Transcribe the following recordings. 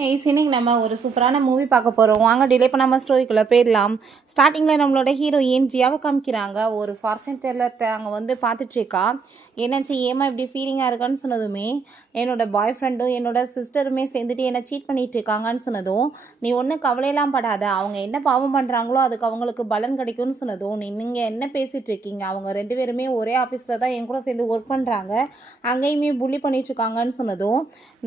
இன்னைக்கு நம்ம ஒரு சூப்பரான மூவி பார்க்க போகிறோம். வாங்க டிலே பண்ணாமல் ஸ்டோரிக்குள்ளே போயிடலாம். ஸ்டார்டிங்கில் நம்மளோட ஹீரோயின் ஜியாவை காமிக்கிறாங்க. ஒரு ஃபார்ச்சூன் டெல்லர்கிட்ட அங்கே வந்து பார்த்துட்ருக்கா. என்னாச்சு ஏமா இப்படி ஃபீலிங்காக இருக்கான்னு சொன்னதுமே, என்னோட பாய் ஃப்ரெண்டும் என்னோட சிஸ்டருமே சேர்ந்துட்டு என்னை சீட் பண்ணிகிட்டு இருக்காங்கன்னு சொன்னதும், நீ ஒன்றும் கவலையெல்லாம் படாத, அவங்க என்ன பாவம் பண்ணுறாங்களோ அதுக்கு அவங்களுக்கு பலன் கிடைக்கும்னு சொன்னதும், நீங்கள் என்ன பேசிகிட்டு இருக்கீங்க, அவங்க 2 பேருமே ஒரே ஆஃபீஸில் தான் என் கூட சேர்ந்து ஒர்க் பண்ணுறாங்க, அங்கேயுமே புள்ளி பண்ணிகிட்ருக்காங்கன்னு சொன்னதும்,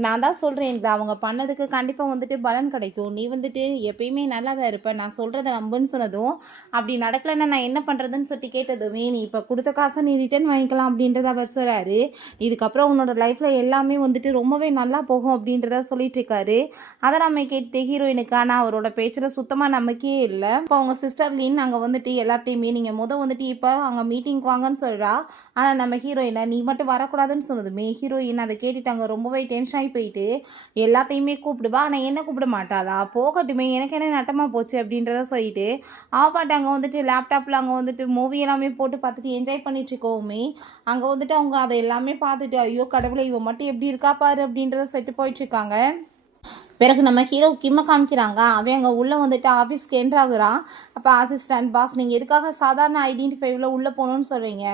நான் தான் சொல்கிறேன் அவங்க பண்ணதுக்கு கண்டிப்பாக வந்துட்டு பலன் கிடைக்கும், நீ வந்துட்டு எப்பயுமே நல்லா தான் இருப்ப, நான் சொல்கிறத நம்புன்னு சொன்னதும், அப்படி நடக்கலைன்னா நான் என்ன பண்ணுறதுன்னு சொல்லி கேட்டதுமே, நீ இப்போ கொடுத்த காசை நீ ரிட்டர்ன் வாங்கிக்கலாம் அப்படின்றத அவர் சொல்கிறாரு. இதுக்கப்புறம் உன்னோட லைஃப்பில் எல்லாமே வந்துட்டு ரொம்பவே நல்லா போகும் அப்படின்றத சொல்லிட்டு இருக்காரு. அதை நம்ம கேட்டு ஹீரோயினுக்கு ஆனால் அவரோட பேச்சில் சுத்தமாக நம்பிக்கையே இல்லை. இப்போ அவங்க சிஸ்டர் லின் அங்கே வந்துட்டு எல்லாத்தையுமே நீங்கள் வந்துட்டு இப்போ அங்கே மீட்டிங் வாங்கன்னு சொல்கிறா. ஆனால் நம்ம ஹீரோயினை நீ மட்டும் வரக்கூடாதுன்னு சொன்னதுமே ஹீரோயின் அதை கேட்டுட்டாங்க. ரொம்பவே டென்ஷன் ஆகி போயிட்டு எல்லாத்தையுமே கூப்பிடுவா, ஆனால் என்ன கூப்பிட மாட்டாளா, போகட்டுமே எனக்கு என்ன நட்டமாக போச்சு அப்படின்றத சொல்லிட்டு பாட்டு அங்கே வந்துட்டு லேப்டாப்பில் அங்கே வந்துட்டு மூவி எல்லாமே போட்டு பார்த்துட்டு என்ஜாய் பண்ணிட்டு இருக்கோமே, அங்கே வந்துட்டு அவங்க அதை எல்லாமே பார்த்துட்டு ஐயோ கடவுளை இவன் மட்டும் எப்படி இருக்கா பாரு அப்படின்றத செட்டு போயிட்டுருக்காங்க. பிறகு நம்ம ஹீரோ கிம்மை காமிக்கிறாங்க. அவன் அங்கே உள்ளே வந்துட்டு ஆஃபீஸ்க்கு என்ட்ராகுறான். அப்போ அசிஸ்டன்ட் பாஸ் நீங்கள் எதுக்காக சாதாரண ஐடென்டிஃபைவில் உள்ளே போகணுன்னு சொல்கிறீங்க,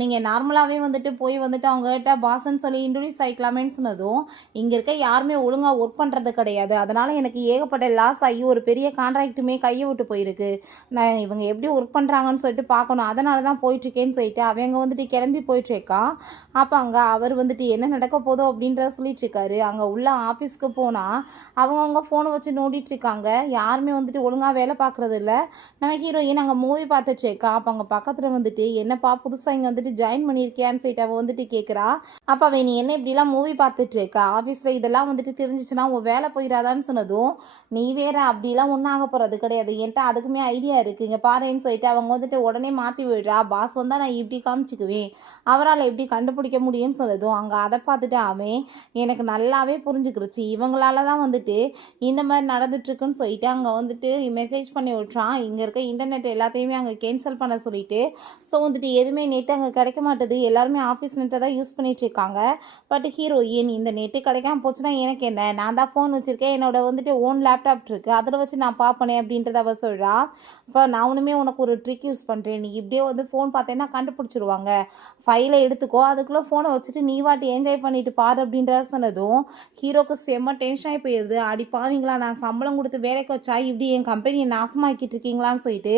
நீங்கள் நார்மலாகவே வந்துட்டு போய் வந்துட்டு அவங்ககிட்ட பாஸ்ன்னு சொல்லி இன்ட்ரடியூஸ் ஆகிக்கலாமேன்னு சொன்னதும், இங்கே இருக்க யாருமே ஒழுங்காக ஒர்க் பண்ணுறது கிடையாது, அதனால் எனக்கு ஏகப்பட்ட லாஸ் ஆகி ஒரு பெரிய கான்ட்ராக்ட்டுமே கையை விட்டு போயிருக்கு, நான் இவங்க எப்படி ஒர்க் பண்ணுறாங்கன்னு சொல்லிட்டு பார்க்கணும், அதனால தான் போயிட்டுருக்கேன்னு சொல்லிட்டு அவங்க வந்துட்டு கிளம்பி போயிட்டுருக்கான். அப்போ அங்கே அவர் வந்துட்டு என்ன நடக்க போதோ அப்படின்றத சொல்லிட்டுருக்காரு. அங்கே உள்ள ஆஃபீஸ்க்கு போனால் அவங்கவுங்க ஃபோனை வச்சு நோண்டிட்டு இருக்காங்க, யாருமே வந்துட்டு ஒழுங்காக வேலை பார்க்குறது இல்லை. நம்ம ஹீரோயின் அங்கே மூவி பார்த்துட்ருக்கா. அப்போ அங்கே பக்கத்தில் வந்துட்டு என்னப்பா புதுசாக இங்கே வந்துட்டு ஜாயின் பண்ணியிருக்கியான்னு சொல்லிட்டு அவள் வந்துட்டு கேட்குறா. அப்போ அவன் நீ என்ன இப்படிலாம் மூவி பார்த்துட்ருக்கா, ஆஃபீஸில் இதெல்லாம் வந்துட்டு தெரிஞ்சிச்சுன்னா உன் வேலை போயிடாதான்னு சொன்னதும், நீ வேறு அப்படிலாம் ஒன்றும் ஆக போகிறது கிடையாது, என்கிட்ட அதுக்குமே ஐடியா இருக்குது, இங்கே பாருன்னு சொல்லிட்டு அவங்க வந்துட்டு உடனே மாற்றி விடுறா. பாஸ் வந்தால் நான் இப்படி காமிச்சிக்குவேன், அவரால் எப்படி கண்டுபிடிக்க முடியும்னு சொன்னதும் அங்கே அதை பார்த்துட்டு அவன் எனக்கு நல்லாவே புரிஞ்சுக்கிருச்சு, இவங்களால தான் வந்துட்டு இந்த மாதிரி நடந்துட்டுருக்குன்னு சொல்லிட்டு அங்கே வந்துட்டு மெசேஜ் பண்ணி விட்றான். இங்கே இருக்க இன்டர்நெட் எல்லாத்தையுமே அங்கே கேன்சல் பண்ண சொல்லிட்டு. ஸோ வந்துட்டு எதுவுமே நெட்டு அங்கே கிடைக்க மாட்டுது, எல்லாருமே ஆஃபீஸ் நெட்டை தான் யூஸ் பண்ணிகிட்ருக்காங்க. பட் ஹீரோயின் இந்த நெட்டு கிடைக்காம போச்சுன்னா எனக்கு என்ன, நான் தான் ஃபோன் வச்சுருக்கேன், என்னோட வந்துட்டு ஓன் லேப்டாப் இருக்குது, அதில் வச்சு நான் பார்ப்பனே அப்படின்றத அவள் சொல்கிறா. இப்போ நான் ஒன்றுமே உனக்கு ஒரு ட்ரிக் யூஸ் பண்ணுறேன், நீ இப்படியே வந்து ஃபோன் பார்த்தேன்னா கண்டுபிடிச்சிருவாங்க, ஃபைலை எடுத்துக்கோ, அதுக்குள்ளே ஃபோனை வச்சுட்டு நீ வாட்டி என்ஜாய் பண்ணிட்டு பாரு அப்படின்றத சொன்னதும் ஹீரோக்கு செம்ம டென்ஷன் ஆகி போயிடுது. அடி பாவீங்களா, நான் சம்பளம் கொடுத்து வேலைக்கு வச்சா இப்படி என் கம்பெனியை நாசமாக்கிட்டு இருக்கீங்களான்னு சொல்லிட்டு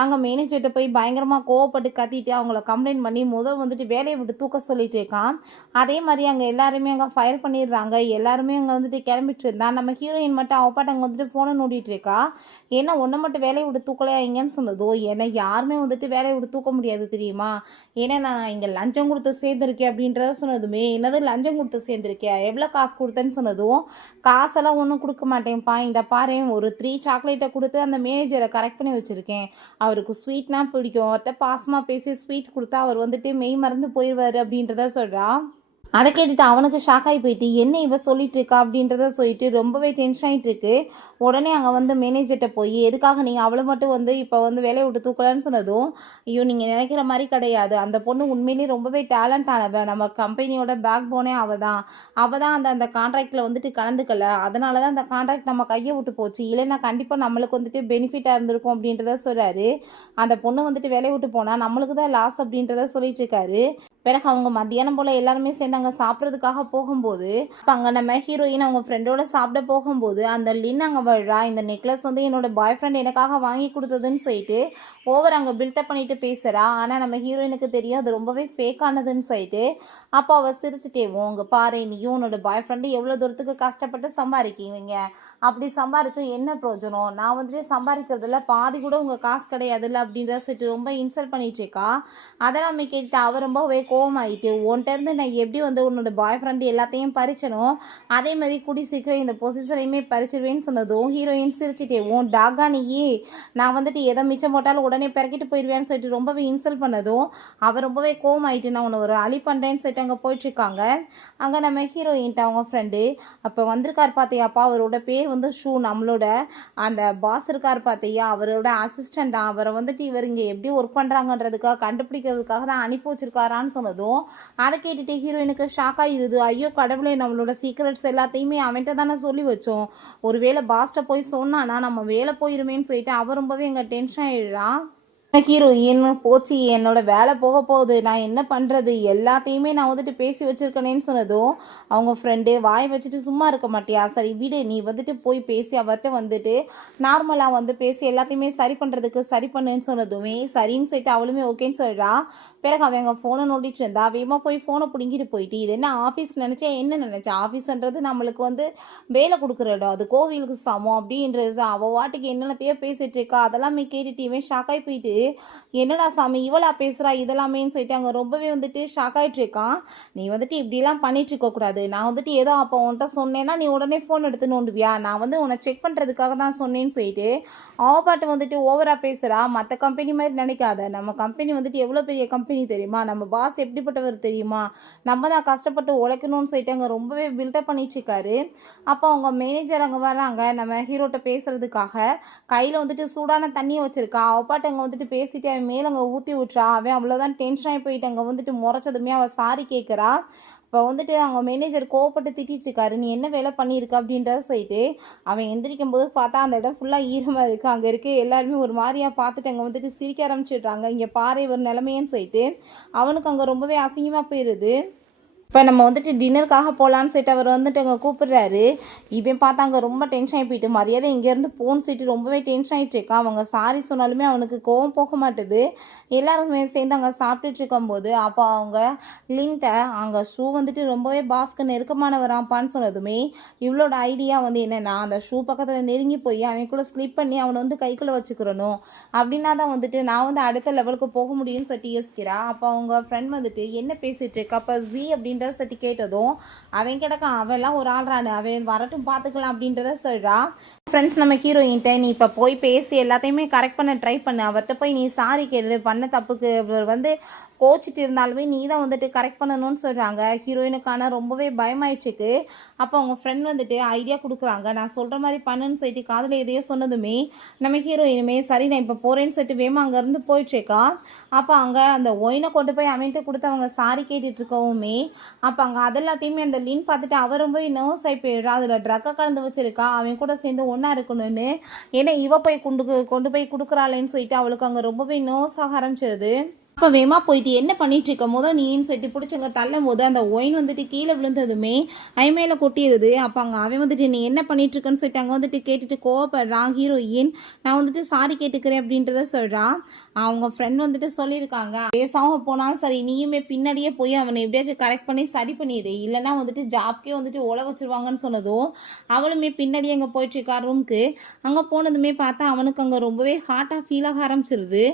அங்கே மேனேஜர்கிட்ட போய் பயங்கரமாக கோவப்பட்டு கத்திட்டு அவங்கள கம்ப்ளைண்ட் பண்ணி வந்துட்டு வேலையை விட்டு தூக்க சொல்லிட்டு இருக்கான். அதே மாதிரி அங்கே எல்லாருமே அங்கே ஃபயர் பண்ணிடுறாங்க. எல்லாருமே அங்கே வந்துட்டு கிளம்பிட்டு இருந்தான். நம்ம ஹீரோயின் மட்டும் அவப்பாட்ட அங்கே வந்துட்டு ஃபோனை நோண்டிட்டு இருக்கா. ஏன்னா ஒன்றை மட்டும் வேலையை விட்டு தூக்கலையா இங்கன்னு சொன்னதோ, ஏன்னா யாருமே வந்துட்டு வேலையை விட்டு தூக்க முடியாது தெரியுமா, ஏன்னா நான் இங்கே லஞ்சம் கொடுத்து சேர்ந்துருக்கேன் அப்படின்றத சொன்னதுமே, என்னது லஞ்சம் கொடுத்து சேர்ந்துருக்கியா, எவ்வளோ காசு கொடுத்தேன்னு சொன்னதும், காசெல்லாம் ஒன்றும் கொடுக்க மாட்டேன்ப்பா, இந்த பாரு ஒரு 3 சாக்லேட்டை கொடுத்து அந்த மேனேஜரை கரெக்ட் பண்ணி வச்சுருக்கேன், அவருக்கு ஸ்வீட்னா பிடிக்கும், அவர்கிட்ட பாசமாக பேசி ஸ்வீட் கொடுத்தா அவர் வந்துட்டு மெய் மறந்து போயிடுவார் அப்படின்றத சொல்கிறா. அதை கேட்டுட்டு அவனுக்கு ஷாக் ஆகி போயிட்டு என்ன இவ சொல்லிட்டு இருக்கா அப்படின்றத சொல்லிட்டு ரொம்பவே டென்ஷன் ஆகிட்டு இருக்கு. உடனே அங்கே வந்து மேனேஜர்கிட்ட போய் எதுக்காக நீங்கள் அவளை மட்டும் வந்து இப்போ வந்து வேலையை விட்டு தூக்கலான்னு சொன்னதும், ஐயோ நீங்கள் நினைக்கிற மாதிரி கிடையாது, அந்த பொண்ணு உண்மையிலேயே ரொம்பவே டேலண்ட் ஆனவ, நம்ம கம்பெனியோட பேக் போனே அவள் தான் அந்த கான்ட்ராக்டில் வந்துட்டு கலந்துக்கல, அதனால தான் அந்த கான்ட்ராக்ட் நம்ம கையை விட்டு போச்சு, இல்லைன்னா கண்டிப்பாக நம்மளுக்கு வந்துட்டு பெனிஃபிட்டாக இருந்திருக்கும் அப்படின்றத சொல்கிறாரு. அந்த பொண்ணு வந்துட்டு வேலையை விட்டு போனால் நம்மளுக்கு தான் லாஸ் அப்படின்றத சொல்லிட்டு இருக்காரு. பிறகு அவங்க மத்தியானம் போல் எல்லாருமே சேர்ந்து அங்கே சாப்பிட்றதுக்காக போகும்போது அப்போ அங்கே நம்ம ஹீரோயின் அவங்க ஃப்ரெண்டோட சாப்பிட போகும்போது அந்த லின் அங்கே வர்றா. இந்த நெக்லஸ் வந்து என்னோட பாய் ஃப்ரெண்ட் எனக்காக வாங்கி கொடுத்ததுன்னு சொல்லிட்டு ஓவர் அங்கே பில்டப் பண்ணிட்டு பேசுகிறா. ஆனால் நம்ம ஹீரோயினுக்கு தெரியும் அது ரொம்பவே ஃபேக்கானதுன்னு சொல்லிட்டு. அப்போ அவள் சிரிச்சுட்டேவும், உங்க பாரு நீயும் உன்னோட பாய் ஃப்ரெண்டு எவ்வளோ தூரத்துக்கு கஷ்டப்பட்டு சம்பாதிக்கிறீங்க, அப்படி சம்பாரிச்சும் என்ன பிரயோஜனம், நான் வந்துட்டு சம்பாதிக்கிறதுல பாதி கூட உங்கள் காசு கிடையாதுல்ல அப்படின்ற சொல்லிட்டு ரொம்ப இன்சல்ட் பண்ணிட்டு இருக்கா. அதை நம்ம கேட்டு அவள் ரொம்பவே கோவமாயிட்டு, உன்கிட்டருந்து நான் எப்படி வந்து உன்னோட பாய் ஃப்ரெண்டு எல்லாத்தையும் பறிச்சனும் அதே மாதிரி கூடி சீக்கிரம் இந்த பொசிஷனையுமே பறிச்சிருவேன்னு சொன்னதும் ஹீரோயின் சிரிச்சிட்டே, உன் டாகா நீயே, நான் வந்துட்டு எதை மிச்சம் போட்டாலும் உடனே பிறக்கிட்டு போயிடுவேன்னு சொல்லிட்டு ரொம்பவே இன்சல்ட் பண்ணதும் அவள் ரொம்பவே கோவமாயிட்டு நான் உன்னை ஒரு அழி பண்ணுறேன்னு சொல்லிட்டு அங்கே போயிட்டுருக்காங்க. அங்கே நம்ம ஹீரோயின்ட்ட அவங்க ஃப்ரெண்டு அப்போ வந்திருக்கார் பார்த்தியாப்பா, அவரோட பேர் வந்து ஷூ நம்மளோட அந்த பாஸ் இருக்கார் பார்த்தியா, அவரோட அசிஸ்டண்ட் தான். அவரை வந்துட்டு இவர் இங்கே எப்படி ஒர்க் பண்ணுறாங்கன்றதுக்காக கண்டுபிடிக்கிறதுக்காக தான் அனுப்பி வச்சிருக்காரான்னு சொன்னதும் அதை கேட்டுட்டு ஹீரோயினுக்கு ஷாக் ஆகிடுது. ஐயோ கடவுளே, நம்மளோட சீக்ரெட்ஸ் எல்லாத்தையுமே அவன்கிட்ட தானே சொல்லி வச்சோம். ஒருவேளை பாஸ்ட்டை போய் சொன்னானா நம்ம வேலை போயிருமேன்னு சொல்லிட்டு அவன் ரொம்பவே எங்கள் டென்ஷன் ஆகிடுறான். ஹீரோயின் போச்சு, என்னோட வேலை போக போகுது, நான் என்ன பண்ணுறது, எல்லாத்தையுமே நான் வந்துட்டு பேசி வச்சுருக்கேனேன்னு சொன்னதும் அவங்க ஃப்ரெண்டு வாய் வச்சுட்டு சும்மா இருக்க மாட்டியா, சரி விடு, நீ வந்துட்டு போய் பேசி அவர்கிட்ட வந்துட்டு நார்மலாக வந்து பேசி எல்லாத்தையுமே சரி பண்ணுறதுக்கு சரி பண்ணுன்னு சொன்னதுமே சரின்னு சொல்லிட்டு அவளுமே ஓகேன்னு சொல்கிறா. பிறகு அவன் எங்கள் ஃபோனை நோண்டிட்டு இருந்தா. வேகமாக போய் ஃபோனை பிடிங்கிட்டு போயிட்டு இது என்ன ஆஃபீஸ் நினச்சேன், என்ன நினச்சேன், ஆஃபீஸ்ன்றது நம்மளுக்கு வந்து வேலை கொடுக்குற இடம், அது கோவிலுக்கு சமம் அப்படின்றது அவள் வாட்டுக்கு என்னென்னத்தையோ பேசிகிட்டு இருக்கா. அதெல்லாமே கேட்டுட்டு இவன் ஷாக்காகி போயிட்டு என்னடா சாமி இவளா பேசுகிறா இதெல்லாமேன்னு சொல்லிட்டு அங்கே ரொம்பவே வந்துட்டு ஷாக் ஆகிட்டு இருக்கான். நீ வந்துட்டு இப்படிலாம் பண்ணிட்டு இருக்கக்கூடாது, நான் வந்துட்டு ஏதோ அப்போ உன்கிட்ட சொன்னேன்னா நீ உடனே ஃபோன் எடுத்து நோண்டுவியா, நான் வந்து உன்னை செக் பண்ணுறதுக்காக தான் சொன்னேன்னு சொல்லிட்டு பாட்டு வந்துட்டு ஓவராக பேசுகிறா. மற்ற கம்பெனி மாதிரி நினைக்காத, நம்ம கம்பெனி வந்துட்டு எவ்வளோ பெரிய கம்பெனி தெரியுமா, நம்ம பாஸ் எப்படிப்பட்டவர் தெரியுமா, நம்ம தான் கஷ்டப்பட்டு உழைக்கணும்னு சொல்லிட்டு அங்கே ரொம்பவே பில்டப் பண்ணிட்டு இருக்காரு. அப்போ அவங்க மேனேஜர் அங்கே வராங்க நம்ம ஹீரோட்ட பேசுகிறதுக்காக. கையில் வந்துட்டு சூடான தண்ணியை வச்சுருக்கா. பாட்டு அங்கே வந்துட்டு பேசிட்டு அவன் மேலே அங்கே ஊற்றி விட்றா. அவன் அவ்வளோதான் டென்ஷன் ஆகி போயிட்டு அங்கே வந்துட்டு முறைச்சதுமே அவள் சாரி கேட்குறா. இப்போ வந்துட்டு அவங்க மேனேஜர் கோவப்பட்டு திட்டிகிட்டு இருக்காரு, நீ என்ன வேலை பண்ணியிருக்க அப்படின்றத சொல்லிட்டு அவன் எந்திரிக்கும் போது பார்த்தா அந்த இடம் ஃபுல்லாக ஈரமாக இருக்குது. அங்கே இருக்க எல்லாருமே ஒரு மாதிரியாக பார்த்துட்டு அங்கே வந்துட்டு சிரிக்க ஆரம்பிச்சிடுறாங்க. இங்கே பாரு ஒரு நிலைமையன்னு சொல்லிட்டு அவனுக்கு அங்கே ரொம்பவே அசிங்கமாக போயிடுது. இப்போ நம்ம வந்துட்டு டின்னருக்காக போகலான்னு சொல்லிட்டு அவர் வந்துட்டு அங்கே கூப்பிடுறாரு. இவன் பார்த்தா அங்கே ரொம்ப டென்ஷன் ஆகி போயிட்டு மரியாதை இங்கேருந்து போன்னு சொல்லிட்டு ரொம்பவே டென்ஷன் ஆகிட்டு இருக்கான். அவங்க சாரி சொன்னாலுமே அவனுக்கு கோவம் போக மாட்டுது. எல்லாருமே சேர்ந்து அங்கே சாப்பிட்டுட்டு இருக்கும்போது அப்போ அவங்க லின்ட்ட அங்கே ஷூ வந்துட்டு ரொம்பவே பாஸ்க்கு நெருக்கமானவராப்பான்னு சொன்னதுமே இவளோட ஐடியா வந்து என்னென்னா அந்த ஷூ பக்கத்தில் நெருங்கி போய் அவன் கூட ஸ்லிப் பண்ணி அவனை வந்து கைக்குள்ளே வச்சுக்கிறணும். அப்படின்னா தான் வந்துட்டு நான் வந்து அடுத்த லெவலுக்கு போக முடியும்னு சொல்லிட்டு யோசிக்கிறா. அப்போ அவங்க ஃப்ரெண்ட் வந்துட்டு என்ன பேசிகிட்டு இருக்கா, அப்போ ஜி அப்படின்னு சட்டி கேட்டதும் அவன் கிடக்கான், அவெல்லாம் ஒரு ஆள்றானு, அவன் வரட்டும் பார்த்துக்கலாம் அப்படின்றத சொல்கிறா. ஃப்ரெண்ட்ஸ் நம்ம ஹீரோயின்ட்ட நீ இப்போ போய் பேசி எல்லாத்தையுமே கரெக்ட் பண்ண ட்ரை பண்ணு, அவர்கிட்ட போய் நீ சாரி கேளு, பண்ண தப்புக்கு வந்து கோச்சிட்டு இருந்தாலுமே நீ தான் வந்துட்டு கரெக்ட் பண்ணணும்னு சொல்கிறாங்க. ஹீரோயினுக்கான ரொம்பவே பயமாயிடுச்சுக்கு. அப்போ அவங்க ஃப்ரெண்ட் வந்துட்டு ஐடியா கொடுக்குறாங்க, நான் சொல்கிற மாதிரி பண்ணுன்னு சொல்லிட்டு காதில் எதையோ சொன்னதுமே நம்ம ஹீரோயினுமே சரி நான் இப்போ போகிறேன்னு சொல்லிட்டு வேமா அங்கேருந்து போயிட்டுருக்கா. அப்போ அங்கே அந்த ஒயினை கொண்டு போய் அவன்கிட்ட கொடுத்து அவங்க சாரி கேட்டுட்டு இருக்கவுமே அப்போ அங்கே அதெல்லாத்தையுமே அந்த லின் பார்த்துட்டு அவர் ரொம்பவே நர்வஸ் ஆகி போயிடுறா. அதில் ட்ரக்கை கலந்து வச்சுருக்கா, அவன் கூட சேர்ந்து ஒன்றா இருக்கணும்னு. ஏன்னா இவ போய் கொண்டு போய் கொடுக்குறாளேன்னு சொல்லிட்டு அவளுக்கு அங்கே ரொம்பவே நர்வஸ் ஆக ஆரம்பிச்சிருது. அப்போ வேமா போயிட்டு என்ன பண்ணிட்டு இருக்கும் போதோ நீன்னு சொல்லிட்டு பிடிச்சங்க தள்ளும் போது அந்த ஒயின் வந்துட்டு கீழே விழுந்ததுமே ஐமேல கொட்டிடுது. அப்போ அங்கே அவன் வந்துட்டு நீ என்ன பண்ணிட்டு இருக்கன்னு சொல்லிட்டு அங்கே வந்துட்டு கேட்டுட்டு கோவப்படுறான். ஹீரோயின் நான் வந்துட்டு சாரி கேட்டுக்கிறேன் அப்படின்றத சொல்கிறான். அவங்க ஃப்ரெண்ட் வந்துட்டு சொல்லியிருக்காங்க பேசாமல் போனாலும் சரி நீயுமே பின்னாடியே போய் அவனை எப்படியாச்சும் கரெக்ட் பண்ணி சரி பண்ணிடு, இல்லைன்னா வந்துட்டு ஜாப்கே வந்துட்டு ஓலை வச்சுருவாங்கன்னு சொன்னதும் அவளுமே பின்னாடியே அங்கே போயிட்டுருக்கா ரூமுக்கு. அங்கே போனதுமே பார்த்தா அவனுக்கு அங்கே ரொம்பவே ஹார்ட்டாக ஃபீல் ஆக ஆரம்பிச்சிருது.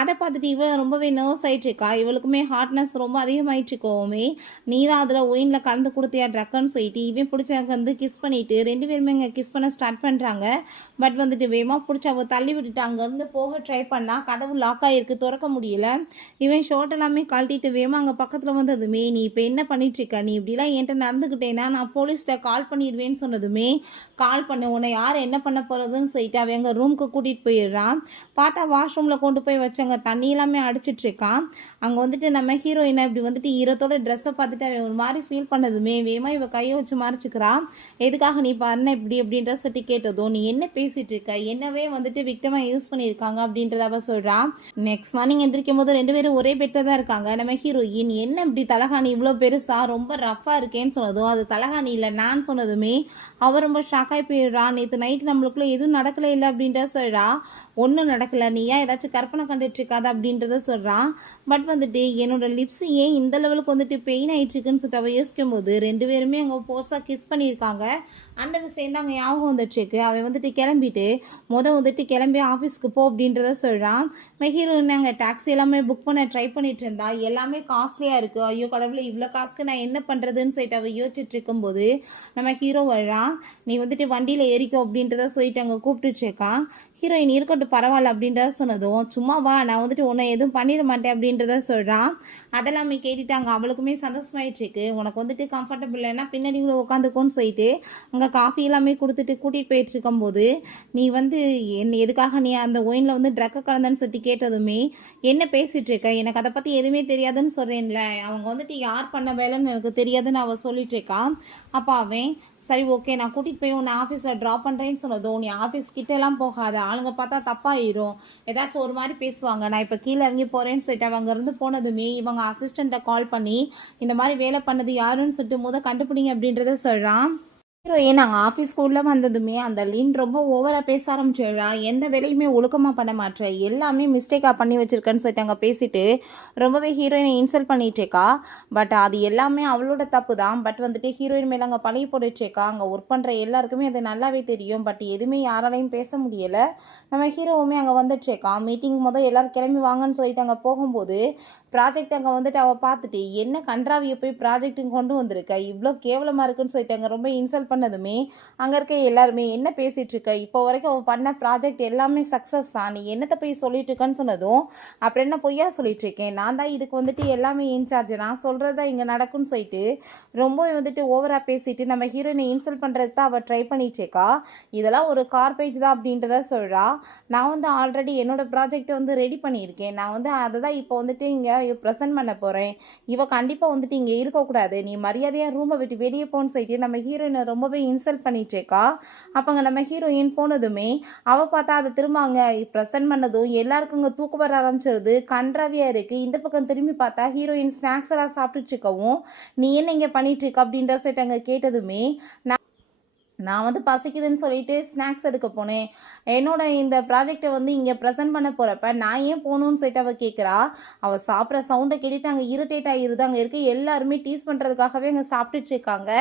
அதை பார்த்துட்டு இவன் ரொம்பவே நர்வஸ் ஆகிட்டு இருக்கா. இவளுக்குமே ஹார்ட்னஸ் ரொம்ப அதிகமாகிட்டு இருக்கோமே, நீ தான் அதில் ஒயினில் கலந்து கொடுத்தியா ட்ரக்குன்னு சொல்லிட்டு இவன் பிடிச்ச வந்து கிஸ் பண்ணிவிட்டு ரெண்டு பேருமே அங்கே கிஸ் பண்ண ஸ்டார்ட் பண்ணுறாங்க. பட் வந்துட்டு வேகமாக பிடிச்சி அவள் தள்ளி விட்டுட்டு அங்கேருந்து போக ட்ரை பண்ணால் கதவு லாக் ஆகிருக்கு, திறக்க முடியல. இவன் ஷோட் எல்லாமே கழட்டிட்டு வேகமாக அங்கே பக்கத்தில் வந்ததுமே நீ இப்போ என்ன பண்ணிகிட்ருக்க, நீ இப்படிலாம் என்கிட்ட நடந்துக்கிட்டேன்னா நான் போலீஸ்கிட்ட கால் பண்ணிடுவேன்னு சொன்னதுமே கால் பண்ணு, உன்னை யார் என்ன பண்ண போகிறதுன்னு சொல்லிட்டு அவன் எங்கள் ரூமுக்கு கூட்டிகிட்டு போயிடுறான். பார்த்தா வாஷ்ரூமில் கொண்டு போய் வச்சவங்க தண்ணி எல்லாமே அடிச்சிட்ருக்கான். அங்கே வந்துட்டு நம்ம ஹீரோயினை இப்படி வந்துட்டு ஈரத்தோட ட்ரெஸ்ஸை பார்த்துட்டு அவன் ஒரு மாதிரி ஃபீல் பண்ணதுமே வேகமாக இவ கையை வச்சு மறைச்சிக்கிறான். எதுக்காக நீ பண்ண இப்படி அப்படின்ற சொல்லி கேட்டதும் நீ என்ன பேசிகிட்டு இருக்க, என்னவே வந்துட்டு விக்டமாக யூஸ் பண்ணியிருக்காங்க அப்படின்றத அவ சொல்கிறான். நெக்ஸ்ட் மார்னிங் எந்திரிக்கும் போது ரெண்டு பேரும் ஒரே பெட்டில் தான் இருக்காங்க. நம்ம ஹீரோயின் என்ன இப்படி தலகாணி இவ்வளோ பெருசாக ரொம்ப ரஃப்பாக இருக்கேன்னு சொன்னதும் அது தலகாணி இல்லை நான் சொன்னதுமே அவர் ரொம்ப ஷாக்காகி போயிடுறா. நேற்று நைட்டு நம்மளுக்குள்ள எதுவும் நடக்கலை இல்லை அப்படின்றத சொல்கிறா. ஒன்றும் நடக்கலை, நீயா ஏதாச்சும் கற்பனை கண்டுட்டு இருக்காது அப்படின்றத சொல்கிறான். பட் வந்துட்டு என்னோட லிப்ஸ் ஏன் இந்த லெவலுக்கு வந்துட்டு பெயின் ஆகிட்டுருக்குன்னு சொல்லிட்டு அவள் யோசிக்கும் போது ரெண்டு பேருமே அங்கே போர்ஸாக கிஸ் பண்ணியிருக்காங்க. அந்த விஷயம் தான் அங்கே ஞாபகம் வந்துட்டுருக்கு. அவன் வந்துட்டு கிளம்பிட்டு வந்துட்டு கிளம்பி ஆஃபீஸ்க்கு போ அப்படின்றத சொல்கிறான். ஹீரோயின் அங்கே டாக்ஸி எல்லாமே புக் பண்ண ட்ரை பண்ணிட்டு இருந்தா எல்லாமே காஸ்ட்லியாக இருக்குது. ஐயோ கடவுளை இவ்வளோ காசுக்கு நான் என்ன பண்ணுறதுன்னு சொல்லிட்டு அவள் யோசிச்சுட்டு இருக்கும்போது நம்ம ஹீரோ வர்றான். நீ வந்துட்டு வண்டியில் ஏறிக்கோ அப்படின்றத சொல்லிட்டு அங்கே கூப்பிட்டுருக்கான். ஹீரோயின் இருக்கட்டும் பரவாயில்ல அப்படின்றத சொன்னதும், சும்மா வா நான் வந்துட்டு உன்னை எதுவும் பண்ணிட மாட்டேன் அப்படின்றத சொல்கிறான். அதெல்லாமே கேட்டுட்டாங்க. அவளுக்குமே சந்தோஷமாயிட்டுருக்கு. உனக்கு வந்துட்டு கம்ஃபர்டபுள் இல்லைன்னா பின்னாடி கூட உட்காந்துக்கோன்னு சொல்லிட்டு அங்கே காஃபி எல்லாமே கொடுத்துட்டு கூட்டிகிட்டு போயிட்டு இருக்கும்போது, நீ வந்து எதுக்காக நீ அந்த ஒயினில் வந்து ட்ரக்கை கலந்தன்னு சொல்லிட்டு கேட்டதுமே, என்ன பேசிகிட்டு இருக்க, எனக்கு அதை பற்றி எதுவுமே தெரியாதுன்னு சொல்கிறேன்ல, அவங்க வந்துட்டு யார் பண்ண வேலைன்னு எனக்கு தெரியாதுன்னு அவள் சொல்லிட்டு இருக்கா. அப்போ அவன் சரி ஓகே நான் கூட்டிகிட்டு போய் உன்னை ஆஃபீஸில் ட்ராப் பண்ணுறேன்னு சொன்னதும், நீ ஆஃபீஸ் கிட்டெல்லாம் போகாத, ஆளுங்க பார்த்தா தப்பாயிரும், ஏதாச்சும் ஒரு மாதிரி பேசுவாங்க, நான் இப்போ கீழே இறங்கி போகிறேன்னு சொல்லிட்டு அவங்க இருந்து போனதுமே இவங்க அசிஸ்டண்ட்டை கால் பண்ணி இந்த மாதிரி வேலை பண்ணது யாருன்னு சொல்லிட்டு கண்டுபிடிங்க அப்படின்றத சொல்கிறான். ஹீரோயின் நாங்கள் ஆஃபீஸ்க்கு உள்ளே வந்ததுமே அந்த லின் ரொம்ப ஓவராக பேச ஆரம்பிச்சிடுறா. எந்த வேலையுமே ஒழுக்கமாக பண்ண மாட்டேற, எல்லாமே மிஸ்டேக்காக பண்ணி வச்சிருக்கேன்னு சொல்லிட்டு அங்கே பேசிட்டு ரொம்பவே ஹீரோயினை இன்சல்ட் பண்ணிகிட்ருக்கா. பட் அது எல்லாமே அவளோட தப்பு தான். பட் வந்துட்டு ஹீரோயின் மேலே அங்கே பழைய போட்டுட்ருக்கா. அங்கே ஒர்க் பண்ணுற எல்லாருக்குமே அது நல்லாவே தெரியும். பட் எதுவுமே யாராலையும் பேச முடியலை. நம்ம ஹீரோவுமே அங்கே வந்துட்டுருக்கான். மீட்டிங் எல்லோரும் கிளம்பி வாங்கன்னு சொல்லிட்டு அங்கே போகும்போது ப்ராஜெக்ட் அங்கே வந்துட்டு அவள் பார்த்துட்டு என்ன கன்றாவியை போய் ப்ராஜெக்ட்டுங்க கொண்டு வந்திருக்க, இவ்வளோ கேவலமாக இருக்குன்னு சொல்லிட்டு அங்கே ரொம்ப இன்சல்ட் பண்ணதுமே அங்கே இருக்க எல்லாருமே என்ன பேசிகிட்டு இருக்க, இப்போ வரைக்கும் அவள் பண்ண ப்ராஜெக்ட் எல்லாமே சக்ஸஸ் தான், நீ என்னத்தை போய் சொல்லிட்டு இருக்கன்னு சொன்னதும், அப்புறம் என்ன பொய்யா சொல்லிட்டு இருக்கேன், நான் தான் இதுக்கு வந்துட்டு எல்லாமே இன்சார்ஜ், நான் சொல்கிறது தான் இங்கே நடக்கும்னு சொல்லிட்டு ரொம்பவே வந்துட்டு ஓவராக பேசிட்டு நம்ம ஹீரோயினை இன்சல்ட் பண்ணுறதுக்கு தான் அவள் ட்ரை பண்ணிட்டு இருக்கா. இதெல்லாம் ஒரு கார்பேஜ் தான் அப்படின்றத சொல்கிறா. நான் வந்து ஆல்ரெடி என்னோடய ப்ராஜெக்டை வந்து ரெடி பண்ணியிருக்கேன், நான் வந்து அதை தான் இப்போ வந்துட்டு இங்கே ப்ரெசென்ட் பண்ண போகிறேன், இவள் கண்டிப்பாக வந்துட்டு இங்கே இருக்கக்கூடாது, நீ மரியாதையாக ரூமை விட்டு வெளியே போன்னு சொல்லிட்டு நம்ம ஹீரோயினை ரொம்பவே இன்சல்ட் பண்ணிட்டேக்கா. அப்போங்க நம்ம ஹீரோயின் போனதுமே அவள் பார்த்தா அதை திரும்ப அங்கே ப்ரெசென்ட் பண்ணதும் எல்லாருக்கும் இங்கே தூக்கம் வர ஆரம்பிச்சிருது. கன்றாவியாக இருக்குது. இந்த பக்கம் திரும்பி பார்த்தா ஹீரோயின் ஸ்நாக்ஸ் எல்லாம் சாப்பிட்டுட்டு இருக்கவும், நீ என்ன இங்கே பண்ணிட்டு இருக்க அப்படின்ற சொல்லிட்டு அங்கே கேட்டதுமே, நான் வந்து பசிக்குதுன்னு சொல்லிட்டு ஸ்நாக்ஸ் எடுக்க போனேன், என்னோட இந்த ப்ராஜெக்டை வந்து இங்கே ப்ரெசென்ட் பண்ண போகிறப்ப நான் ஏன் போகணுன்னு சொல்லிட்டு அவள் கேட்குறா. அவள் சாப்பிட்ற சவுண்டை கேட்டுட்டு அங்கே இரிட்டேட் ஆகிருது. அங்கே இருக்க எல்லாருமே டீஸ் பண்ணுறதுக்காகவே அங்கே சாப்பிட்டுட்டு இருக்காங்க.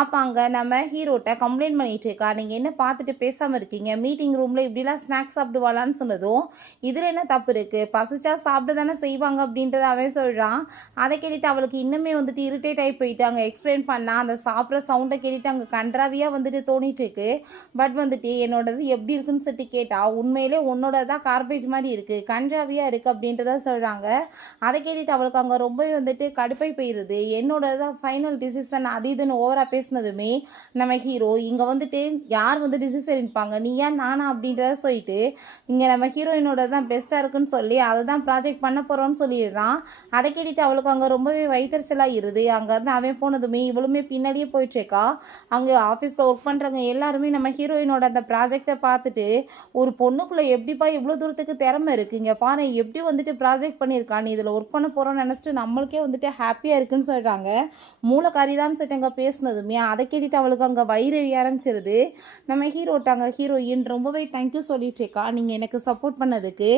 அப்போ அங்கே நம்ம ஹீரோட்ட கம்ப்ளைண்ட் பண்ணிகிட்டு இருக்கா, நீங்கள் என்ன பார்த்துட்டு பேசாமல் இருக்கீங்க, மீட்டிங் ரூமில் இப்படிலாம் ஸ்நாக்ஸ் சாப்பிடுவாளான்னு சொன்னதும், இதில் என்ன தப்பு இருக்குது, பசிச்சா சாப்பிட்டு தானே செய்வாங்க அப்படின்றத அவன் சொல்கிறான். அதை கேட்டுட்டு அவளுக்கு இன்னுமே வந்துட்டு இரிட்டேட் ஆகி போயிட்டு அங்கே எக்ஸ்பிளைன் பண்ணால் அந்த சாப்பிட்ற சவுண்டை கேட்டுட்டு அங்கே கன்றாவியாக வந்துட்டு தோணிட்டு இருக்கு. பட் வந்துட்டு என்னோடது எப்படி இருக்குன்னு சொல்லிட்டு கேட்டா, உண்மையிலே உன்னோட தான் கார்பேஜ் மாதிரி இருக்கு, கன்றாவியா இருக்கு அப்படின்றத சொல்றாங்க. அதை கேட்டுட்டு அவளுக்கு அங்கே ரொம்பவே வந்துட்டு கடுப்பை போயிருது. என்னோட தான் ஃபைனல் டிசிஷன் அது இதுன்னு ஓவரா பேசினதுமே நம்ம ஹீரோ இங்கே வந்துட்டு யார் வந்து டிசிஷன் எடுப்பாங்க, நீ ஏன் நானா அப்படின்றத சொல்லிட்டு இங்கே நம்ம ஹீரோயினோட தான் பெஸ்ட்டாக இருக்குன்னு சொல்லி அதை தான் ப்ராஜெக்ட் பண்ண போகிறோன்னு சொல்லிடுறான். அதை கேட்டுட்டு அவளுக்கு அங்கே ரொம்பவே வயிற்றுச்சலாக இருது. அங்கேருந்து அவன் போனதுமே இவளுமே பின்னாடியே போயிட்டுருக்கா. அங்கே ஆஃபீஸில் ஒர்க் பண்ணுறவங்க எல்லாருமே நம்ம ஹீரோயினோட அந்த ப்ராஜெக்டை பார்த்துட்டு, ஒரு பொண்ணுக்குள்ளே எப்படிப்பா இவ்வளோ தூரத்துக்கு திறமை இருக்குது, இங்கே பாரு எப்படி வந்துட்டு ப்ராஜெக்ட் பண்ணியிருக்கா, நீ இதில் ஒர்க் பண்ண போகிறோன்னு நினச்சிட்டு நம்மளுக்கே வந்துட்டு ஹாப்பியாக இருக்குன்னு சொல்கிறாங்க. மூளைக்காரிதான்னு சொல்லிட்டு அங்கே பேசினதுமே அதை கேட்டுட்டு அவளுக்கு அங்கே வயிறு எரிய ஆரம்பிச்சிருது. நம்ம ஹீரோட்டாங்க ஹீரோயின் ரொம்பவே தேங்க்யூ சொல்லிட்டு இருக்கா, நீங்கள் எனக்கு சப்போர்ட் பண்ணதுக்கு,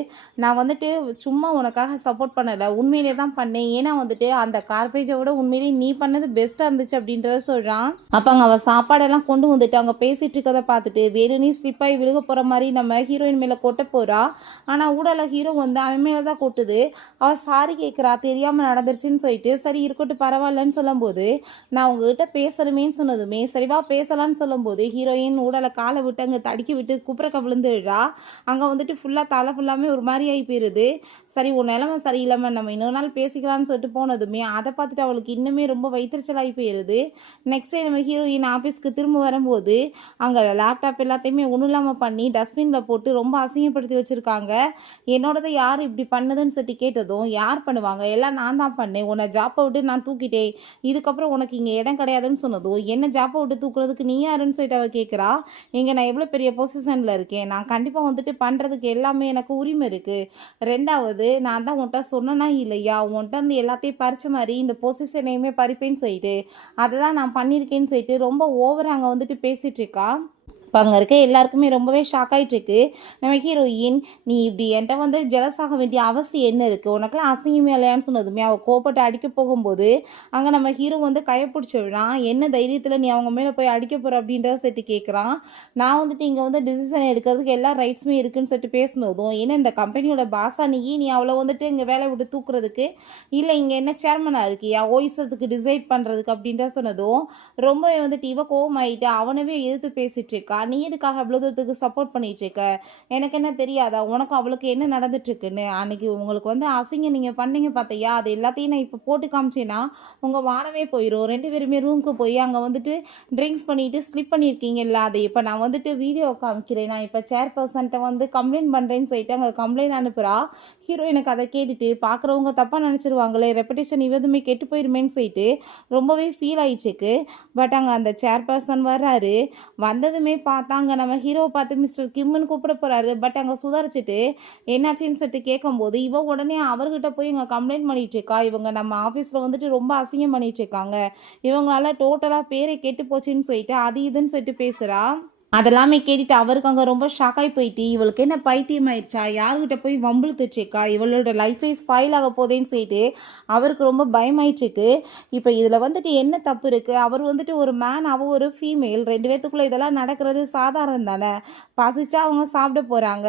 நான் வந்துட்டு சும்மா உனக்காக சப்போர்ட் பண்ணலை, உண்மையிலே தான் பண்ணேன், ஏன்னா வந்துட்டு அந்த கார்பேஜை விட உண்மையிலேயே நீ பண்ணது பெஸ்ட்டாக இருந்துச்சு அப்படின்றத சொல்கிறான். அப்போ அங்கே அவள் சாப்பாடெல்லாம் கொண்டு வந்துட்டு அவங்க பேசிகிட்டு இருக்கதை பார்த்துட்டு வேணுனே ஸ்லிப்பாகி விழுக போகிற மாதிரி நம்ம ஹீரோயின் மேலே கொட்ட போகிறா. ஆனால் ஊடால ஹீரோ வந்து அவன் மேலே தான் கொட்டுது. அவள் சாரி கேட்குறா, தெரியாமல் நடந்துருச்சுன்னு சொல்லிட்டு சரி இருக்கட்டும் பரவாயில்லன்னு சொல்லும்போது, நான் உங்ககிட்ட பேசணுமேன்னு சொன்னதுமே சரிவா பேசலான்னு சொல்லும்போது ஹீரோயின் ஊடால காலை விட்டு அங்கே தடுக்கி விட்டு குப்புறக்க விழுந்துடுறா. அங்கே வந்துட்டு ஃபுல்லாக தலை ஃபுல்லாமே ஒரு மாதிரி ஆகி போயிடுது. சரி உன் நிலமை சரியில்லாமல் நம்ம இன்னொரு நாள் பேசிக்கலாம்னு சொல்லிட்டு போனதுமே அதை பார்த்துட்டு அவளுக்கு இன்னுமே ரொம்ப வயிற்றுச்சலாகி போயிடுது. நெக்ஸ்ட் டே நம்ம ஹீரோயின் ஆஃபீஸ்க்கு திரும்ப வரும்போது அங்கே லேப்டாப் எல்லாத்தையுமே ஒன்றும் இல்லாமல் பண்ணி டஸ்ட்பினில் போட்டு ரொம்ப அசிங்கப்படுத்தி வச்சுருக்காங்க. என்னோடதை யார் இப்படி பண்ணுதுன்னு சொல்லி கேட்டதும், யார் பண்ணுவாங்க, எல்லாம் நான் தான் பண்ணேன், உன்னை ஜாப்பை விட்டு நான் தூக்கிட்டேன், இதுக்கப்புறம் உனக்கு இங்கே இடம் கிடையாதுன்னு சொன்னதும், என்ன ஜாப்பை விட்டு தூக்குறதுக்கு நீ யாருன்னு சொல்லிட்டு அவள் கேட்குறா. இங்கே நான் எவ்வளோ பெரிய பொசிஷனில் இருக்கேன், நான் கண்டிப்பாக வந்துட்டு பண்ணுறதுக்கு எல்லாமே எனக்கு உரிமை இருக்குது, ரெண்டாவது நான் தான் உன்கிட்ட சொன்னனா இல்லையா, உன்கிட்ட இருந்து எல்லாத்தையும் பறிச்ச மாதிரி இந்த பொசிஷனையுமே பறிப்பேன்னு சொல்லிட்டு அதை தான் நான் பண்ணியிருக்கேன்னு சொல்லிட்டு ரொம்ப ஓவர் அங்கே வந்துட்டு பேசிகிட்டு இருக்கா. இப்போ அங்கே இருக்க எல்லாருக்குமே ரொம்பவே ஷாக் ஆகிட்டுருக்கு. நம்ம ஹீரோயின் நீ இப்படி என்கிட்ட வந்து ஜெலஸ் ஆக வேண்டிய அவசியம் என்ன இருக்குது, உனக்குலாம் அசிங்கமே இல்லையான்னு சொன்னதுமே அவள் கோப்பட்டு அடிக்க போகும்போது அங்கே நம்ம ஹீரோ வந்து கைப்பிடிச்சி விடுறான். என்ன தைரியத்தில் நீ அவங்க மேலே போய் அடிக்க போகிற அப்படின்றத சொல்லிட்டு கேட்குறான். நான் வந்துட்டு இங்கே வந்து டிசிஷன் எடுக்கிறதுக்கு எல்லா ரைட்ஸுமே இருக்குதுன்னு சொல்லிட்டு பேசினதும், ஏன்னா இந்த கம்பெனியோட பாஸா நீ அவளை வந்துட்டு இங்கே வேலை விட்டு தூக்குறதுக்கு இல்லை இங்கே என்ன சேர்மனாக இருக்கியா ஓய்ஸத்துக்கு டிசைட் பண்ணுறதுக்கு அப்படின்ற சொன்னதும் ரொம்பவே வந்துட்டு இவ கோவமாயிட்டு அவனவே எதிர்த்து பேசிகிட்டு இருக்கா. நீ எதுக்காக இவ்வளோ தூரத்துக்கு சப்போர்ட் பண்ணிட்டு இருக்க, எனக்கு என்ன தெரியாதா உனக்கு அவளுக்கு என்ன நடந்துட்டு இருக்குன்னு. அன்னைக்கு உங்களுக்கு வந்து அசிங்கம் நீங்கள் பண்ணீங்க பார்த்தியா, அது எல்லாத்தையும் நான் இப்போ போட்டு காமிச்சேன்னா உங்கள் வானமே போயிடும். 2 பேருமே ரூமுக்கு போய் அங்கே வந்துட்டு ட்ரிங்க்ஸ் பண்ணிட்டு ஸ்லிப் பண்ணியிருக்கீங்கல்ல, அதை இப்போ நான் வந்துட்டு வீடியோ காமிக்கிறேன். நான் இப்போ சேர் பர்சன்ட்ட வந்து கம்ப்ளைண்ட் பண்ணுறேன்னு சொல்லிட்டு அங்கே கம்ப்ளைண்ட் அனுப்புகிறா. ஹீரோ எனக்கு அதை கேட்டுட்டு பார்க்குறவங்க தப்பாக நினச்சிருவாங்களே, ரெப்புடேஷன் இவதுமே கெட்டு போயிருமேன்னு சொல்லிட்டு ரொம்பவே ஃபீல் ஆயிடுச்சுக்கு. பட் அங்கே அந்த சேர் பர்சன் வர்றாரு. வந்ததுமே பார்த்தாங்க நம்ம ஹீரோவை பார்த்து மிஸ்டர் கிம்முன்னு கூப்பிட போகிறாரு. பட் அங்கே சுதாரிச்சுட்டு என்னாச்சுன்னு சொல்லிட்டு கேட்கும்போது இவ உடனே அவர்கிட்ட போய் இங்கே கம்ப்ளைண்ட் பண்ணிட்டு இருக்கா. இவங்க நம்ம ஆஃபீஸில் வந்துட்டு ரொம்ப அசிங்கம் பண்ணிட்டு இருக்காங்க, இவங்களால டோட்டலாக பேரை கெட்டு போச்சுன்னு சொல்லிட்டு அது இதுன்னு சொல்லிட்டு பேசுகிறா. அதெல்லாமே கேட்டுட்டு அவருக்கு அங்கே ரொம்ப ஷாக்காகி போயிட்டு இவளுக்கு என்ன பைத்தியம் ஆயிடுச்சா, யாருக்கிட்ட போய் வம்பிழுத்துட்ருக்கா, இவளோட லைஃபே ஸ்பாயில் ஆக போதேன்னு சொல்லிட்டு அவருக்கு ரொம்ப பயமாயிட்டுருக்கு. இப்போ இதில் வந்துட்டு என்ன தப்பு இருக்குது, அவர் வந்துட்டு ஒரு மேன், அவள் ஒரு ஃபீமேல், 2 பேத்துக்குள்ளே இதெல்லாம் நடக்கிறது சாதாரணம் தானே. பசிச்சா அவங்க சாப்பிட போகிறாங்க,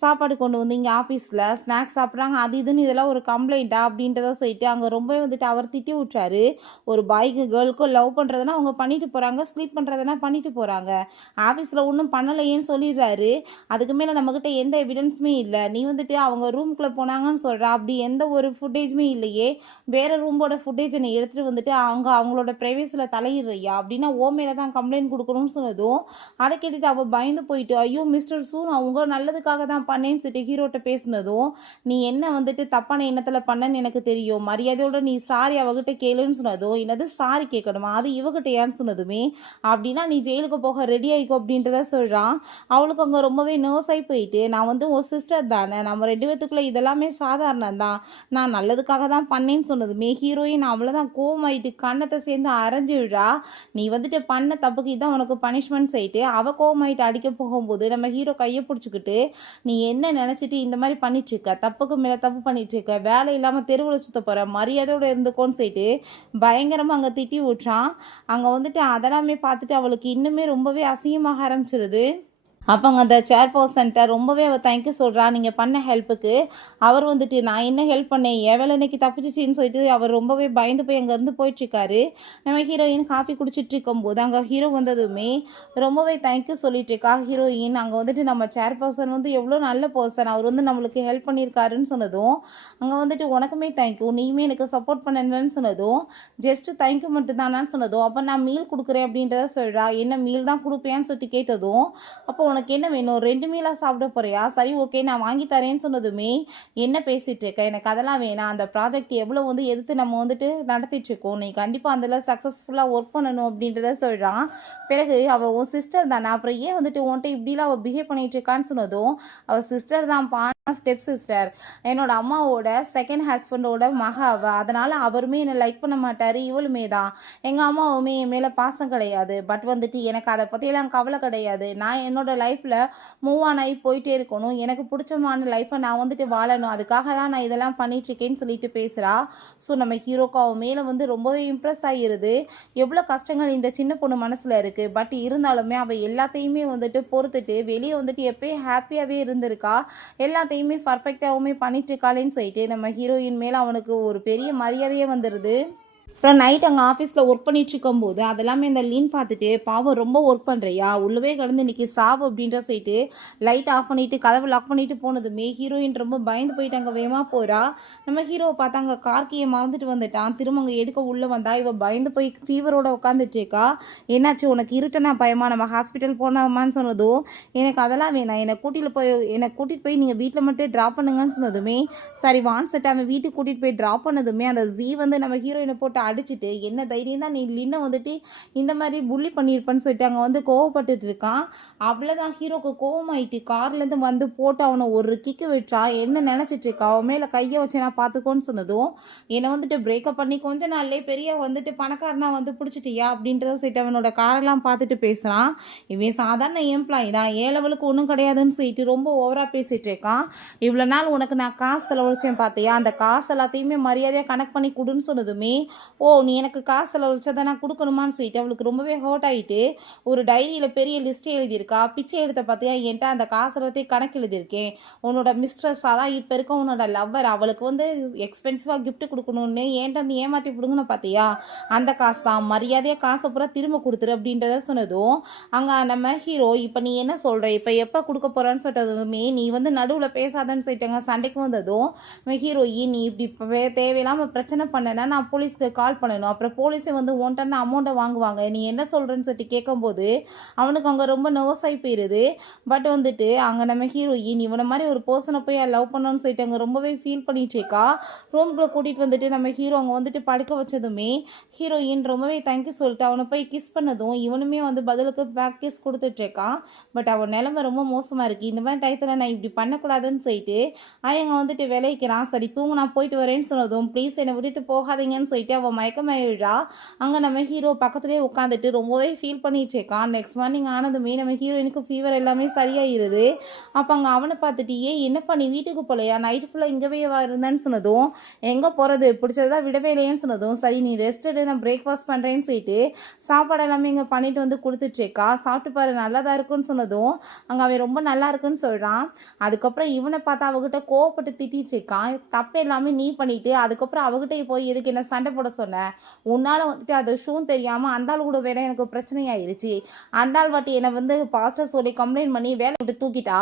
சாப்பாடு கொண்டு வந்து இங்கே ஆஃபீஸில் ஸ்நாக்ஸ் சாப்பிட்றாங்க, அது இதுன்னு இதெல்லாம் ஒரு கம்ப்ளைண்ட்டா அப்படின்றத சொல்லிட்டு அங்கே ரொம்ப வந்துட்டு அவர் திட்டி விட்றாரு. ஒரு பாய்க்கு கேர்ளுக்கும் லவ் பண்ணுறதுனா அவங்க பண்ணிட்டு போகிறாங்க, ஸ்லீப் பண்ணுறதுனா பண்ணிட்டு போகிறாங்க, ஆஃபீஸில் ஒன்றும் பண்ணலையேன்னு சொல்லிடுறாரு. அதுக்கு மேலே நம்மக்கிட்ட எந்த எவிடன்ஸுமே இல்லை. நீ வந்துட்டு அவங்க ரூமுக்குள்ளே போனாங்கன்னு சொல்கிற, அப்படி எந்த ஒரு ஃபுட்டேஜுமே இல்லையே, வேறு ரூமோட ஃபுட்டேஜை நீ எடுத்துகிட்டு வந்துட்டு அவங்களோட ப்ரைவேசியில் தலையிடுறியா, அப்படின்னா ஓ மேலே தான் கம்ப்ளைண்ட் கொடுக்கணும்னு சொன்னதும் அதை கேட்டுட்டு அவள் பயந்து போயிட்டு ஐயோ மிஸ்டர் சூ நான் உங்கள் நல்லதுக்காக தான் பண்ணேன்னு சொல்லிட்டு ஹீரோட்ட பேசினதும் நீ என்ன வந்துட்டு தப்பான எண்ணத்தில் பண்ணன்னு எனக்கு தெரியும், மரியாதையோட நீ சாரி அவகிட்ட கேளுன்னு சொன்னதும் என்னது சாரி கேட்கணுமா, அது இவகிட்ட ஏன்னு சொன்னதுமே அப்படின்னா நீ ஜெயிலுக்கு போக ரெடி ஆகிக்கோ அப்படின்றத சொல்கிறான். அவளுக்கு அங்கே ரொம்பவே நர்வஸ் ஆகி போயிட்டு நான் வந்து ஒரு சிஸ்டர் தானே, நம்ம 2 பேத்துக்குள்ளே இதெல்லாமே சாதாரணம் தான், நான் நல்லதுக்காக தான் பண்ணேன்னு சொன்னதுமே ஹீரோயின் அவ்வளோதான் கோவமாயிட்டு கண்ணத்தை சேர்ந்து அரைஞ்சி விழா. நீ வந்துட்டு பண்ண தப்புக்கு இதான் உனக்கு பனிஷ்மெண்ட் செய்யிட்டு அவள் கோவமாயிட்டு அடிக்க போகும்போது நம்ம ஹீரோ கையை பிடிச்சிக்கிட்டு நீ என்ன நினச்சிட்டு இந்த மாதிரி பண்ணிட்டுருக்க, தப்புக்கு மேலே தப்பு பண்ணிட்டுருக்க, வேலை இல்லாமல் தெருவில் சுற்ற போகிற, மரியாதையோடு இருந்துக்கோன்னு சொல்லிட்டு பயங்கரமாக அங்கே திட்டி விட்றான். அங்கே வந்துட்டு அதெல்லாமே பார்த்துட்டு அவளுக்கு இன்னுமே ரொம்பவே அசிங்கமாக ஆரம்பிச்சிருது. அப்போங்க அந்த சேர் பர்சன்ட்ட ரொம்பவே அவள் தேங்க்யூ சொல்கிறா நீங்கள் பண்ண ஹெல்ப்புக்கு. அவர் வந்துட்டு நான் என்ன ஹெல்ப் பண்ணேன், என் வேலை இன்னைக்கு தப்பிச்சிச்சின்னு சொல்லிட்டு அவர் ரொம்பவே பயந்து போய் அங்கேருந்து போயிட்டுருக்காரு. நம்ம ஹீரோயின் காஃபி குடிச்சிட்டு இருக்கும்போது அங்கே ஹீரோ வந்ததுமே ரொம்பவே தேங்க்யூ சொல்லிட்டு இருக்கா ஹீரோயின். அங்கே வந்துட்டு நம்ம சேர் பர்சன் வந்து எவ்வளோ நல்ல பர்சன், அவர் வந்து நம்மளுக்கு ஹெல்ப் பண்ணியிருக்காருன்னு சொன்னதும் அங்கே வந்துட்டு உனக்குமே தேங்க்யூ, நீயுமே எனக்கு சப்போர்ட் பண்ணலன்னு சொன்னதும் ஜஸ்ட்டு தேங்க்யூ மட்டும் தானான்னு சொன்னதும் அப்போ நான் மீல் கொடுக்குறேன் அப்படின்றத சொல்கிறா. என்ன மீல் தான் கொடுப்பேன்னு சொல்லிட்டு கேட்டதும் அப்போ உனக்கு என்ன வேணும், 2 மீலாக சாப்பிட போறியா, சரி ஓகே நான் வாங்கி தரேன்னு சொன்னதுமே என்ன பேசிகிட்டு இருக்க, எனக்கு அதெல்லாம் வேணாம், அந்த ப்ராஜெக்ட் எவ்வளோ வந்து எதிர்த்து நம்ம வந்துட்டு நடத்திட்டுருக்கோம், நீ கண்டிப்பாக அதில் சக்ஸஸ்ஃபுல்லாக ஒர்க் பண்ணணும் அப்படின்றத சொல்கிறான். பிறகு அவள் உன் சிஸ்டர் தானே, அப்புறம் ஏன் வந்துட்டு உன்ட்ட இப்படிலாம் அவள் பிஹேவ் பண்ணிட்டு இருக்கான்னு சொன்னதும் அவள் சிஸ்டர் தான்ப்பா, ஸ்டெப் சிஸ்டர், என்னோட அம்மாவோட செகண்ட் ஹஸ்பண்டோட மக அவள், அதனால் அவருமே என்னை லைக் பண்ண மாட்டார், இவளுமே தான், எங்கள் அம்மாவுமே என் மேலே பாசம் கிடையாது, பட் வந்துட்டு எனக்கு அதை பற்றியெல்லாம் கவலை கிடையாது, நான் என்னோட லைஃப்பில் மூவ் ஆன் ஆகி போயிட்டே இருக்கணும், எனக்கு பிடிச்சமான லைஃப்பை நான் வந்துட்டு வாழணும், அதுக்காக தான் நான் இதெல்லாம் பண்ணிகிட்ருக்கேன்னு சொல்லிட்டு பேசுகிறா. ஸோ நம்ம ஹீரோக்கு அவன் மேலே வந்து ரொம்பவே இம்ப்ரெஸ் ஆகிருது. எவ்வளோ கஷ்டங்கள் இந்த சின்ன பொண்ணு மனசில் இருக்குது, பட் இருந்தாலுமே அவள் எல்லாத்தையுமே வந்துட்டு பொறுத்துட்டு வெளியே வந்துட்டு எப்பயும் ஹாப்பியாகவே இருந்திருக்கா, எல்லாத்தையுமே பர்ஃபெக்டாகவுமே பண்ணிட்டு இருக்காளேன்னு சொல்லிட்டு நம்ம ஹீரோயின் மேலே அவனுக்கு ஒரு பெரிய மரியாதையே வந்துடுது. அப்புறம் நைட் அங்கே ஆஃபீஸில் ஒர்க் பண்ணிட்டு இருக்கும்போது அதெல்லாமே இந்த லீன் பார்த்துட்டு பாவம் ரொம்ப ஒர்க் பண்ணுறியா, உள்ளவே கலந்து இன்றைக்கி சாவு அப்படின்ற சொல்லிட்டு லைட் ஆஃப் பண்ணிவிட்டு கதவை லாக் பண்ணிவிட்டு போனதுமே ஹீரோயின் ரொம்ப பயந்து போயிட்டு அங்கே வேகமாக போகிறா. நம்ம ஹீரோவை பார்த்தா அங்கே கார்கியை மறந்துட்டு வந்துட்டான். திரும்ப அங்கே எடுக்க உள்ளே வந்தா இவள் பயந்து போய் ஃபீவரோடு உட்காந்துட்ருக்கா. என்னாச்சு உனக்கு இருட்டனா பயமா, நம்ம ஹாஸ்பிட்டல் போனாமான்னு சொன்னதும் எனக்கு அதெல்லாம் வேணாம், என்னை கூட்டிகிட்டு போய் நீங்கள் வீட்டில் மட்டும் ட்ராப் பண்ணுங்கன்னு சொன்னதுமே சரி வான் செட் அவன் வீட்டுக்கு கூட்டிகிட்டு போய் ட்ராப் பண்ணதுமே அந்த ஜீ வந்து நம்ம ஹீரோயினை போட்டு அடிச்சுட்டு என்ன தைரியம் தான் நீ லின்னை வந்துட்டு இந்த மாதிரி புள்ளி பண்ணியிருப்பேன்னு சொல்லிட்டு அங்கே வந்து கோவப்பட்டுட்டு இருக்கான். அவ்வளோதான் ஹீரோக்கு கோவமாயிட்டு கார்லேருந்து வந்து போட்டு அவனை ஒரு கிக்கு விட்டுறா. என்ன நினச்சிட்டு இருக்கா, அவன் மேலே கையை வச்சு நான் பார்த்துக்கோன்னு சொன்னதும் என்னை வந்துட்டு பிரேக்கப் பண்ணி கொஞ்ச நாள்லேயே பெரிய வந்துட்டு பணக்காரனா வந்து பிடிச்சிட்டியா அப்படின்றத சொல்லிட்டு அவனோட காரெல்லாம் பார்த்துட்டு பேசுகிறான். இவன் சாதாரண எம்ப்ளாயி தான், ஏழவளுக்கு ஒன்றும் கிடையாதுன்னு சொல்லிட்டு ரொம்ப ஓவராக பேசிகிட்டு இருக்கான். இவ்வளோ நாள் உனக்கு நான் காசு செலவழிச்சேன் பார்த்தியா, அந்த காசு எல்லாத்தையுமே மரியாதையாக கனெக்ட் பண்ணி கொடுன்னு சொன்னதுமே ஓ நீ எனக்கு காசு செலவழிச்சதை நான் கொடுக்கணுமான்னு சொல்லிட்டு அவளுக்கு ரொம்பவே ஹர்ட் ஆகிட்டு ஒரு டைரியில் பெரிய லிஸ்ட் எழுதியிருக்கா. பிச்சை எடுத்த பார்த்தியா என்கிட்ட அந்த காசு எல்லாத்தையும் கணக்கு எழுதியிருக்கேன். உன்னோட மிஸ்ட்ரஸாக தான் இப்போ இருக்க உன்னோட லவ்வர் அவளுக்கு வந்து எக்ஸ்பென்சிவாக gift கொடுக்கணும்னு என்கிட்ட வந்து ஏமாற்றி பிடுங்கன்னு பார்த்தியா அந்த காசு தான் மரியாதையாக காசை பூரா திரும்ப கொடுத்துரு அப்படின்றத சொன்னதும் அங்கே நம்ம ஹீரோ இப்போ நீ என்ன சொல்கிற இப்போ எப்போ கொடுக்க போகிறான்னு சொல்லிட்டதுமே நீ வந்து நடுவில் பேசாதன்னு சொல்லிட்டாங்க. சண்டைக்கு வந்ததும் ஹீரோயின் நீ இப்படி தேவையில்லாமல் பிரச்சனை பண்ணனா நான் போலீஸ்க்கு கால் பண்ணணும். அப்புறம் போலீஸே வந்து உன்ட்ட அந்த அமௌண்ட்டை வாங்குவாங்க. நீ என்ன சொல்கிறேன்னு சொல்லிட்டு கேட்கும்போது அவனுக்கு அங்கே ரொம்ப நர்வஸ் ஆகி போயிடுது. பட் வந்துட்டு அங்கே நம்ம ஹீரோயின் இவனை மாதிரி ஒரு பர்சனை போய் லவ் பண்ணணும்னு சொல்லிட்டு அங்கே ரொம்பவே ஃபீல் பண்ணிட்டு இருக்கா. ரூம்குள்ளே கூட்டிகிட்டு வந்துட்டு நம்ம ஹீரோ அங்கே வந்துட்டு படுக்க வச்சதுமே ஹீரோயின் ரொம்பவே தேங்க்யூ சொல்லிட்டு அவனை போய் கிஸ் பண்ணதும் இவனுமே வந்து பதிலுக்கு பேக் கிஸ் கொடுத்துட்ருக்கான். பட் அவன் நிலைமை ரொம்ப மோசமாக இருக்குது. இந்த மாதிரி டயத்தில் நான் இப்படி பண்ணக்கூடாதுன்னு சொல்லிட்டு அவங்க வந்துட்டு விளைவிக்கிறான். சரி தூங்க நான் போயிட்டு வரேன்னு சொன்னதும் ப்ளீஸ் என்னை விட்டுட்டு போகாதீங்கன்னு சொல்லிட்டு அவன் மயக்கமாயிடுறா. அங்கே நம்ம ஹீரோ பக்கத்துலேயே உட்காந்துட்டு ரொம்பவே ஃபீல் பண்ணிட்டு இருக்கான். நெக்ஸ்ட் மார்னிங் ஆனதுமே நம்ம ஹீரோயினுக்கு ஃபீவர் எல்லாமே சரியாயிருது. அப்போ அங்கே அவனை பார்த்துட்டு என்னப்பா நீ வீட்டுக்கு போகலையா நைட்டு ஃபுல்லாக இங்கேவே இருந்தேன்னு சொன்னதும் எங்கே போகிறது பிடிச்சதான் விடவே இல்லையேன்னு சொன்னதும் சரி நீ ரெஸ்ட் எடு நான் பிரேக்ஃபாஸ்ட் பண்ணுறேன்னு சொல்லிட்டு சாப்பாடு எல்லாமே இங்கே பண்ணிட்டு வந்து கொடுத்துட்ருக்கா. சாப்பிட்டு பாரு நல்லா தான் இருக்குன்னு சொன்னதும் அங்கே அவன் ரொம்ப நல்லா இருக்குன்னு சொல்கிறான். அதுக்கப்புறம் இவனை பார்த்தா அவகிட்ட கோவப்பட்டு திட்டிகிட்டு இருக்கான். தப்பு எல்லாமே நீ பண்ணிவிட்டு அதுக்கப்புறம் அவகிட்ட போய் எதுக்கு என்ன சண்டை போட சொன்னேன் உன்னால் வந்துட்டு அது ஷூன்னு தெரியாமல் அந்தாள் கூட வேற எனக்கு பிரச்சனையாயிருச்சு. அந்தாள் வாட்டி என்னை வந்து பாஸ்டர் சொல்லி கம்ப்ளைண்ட் பண்ணி வேலை விட்டு தூக்கிட்டா.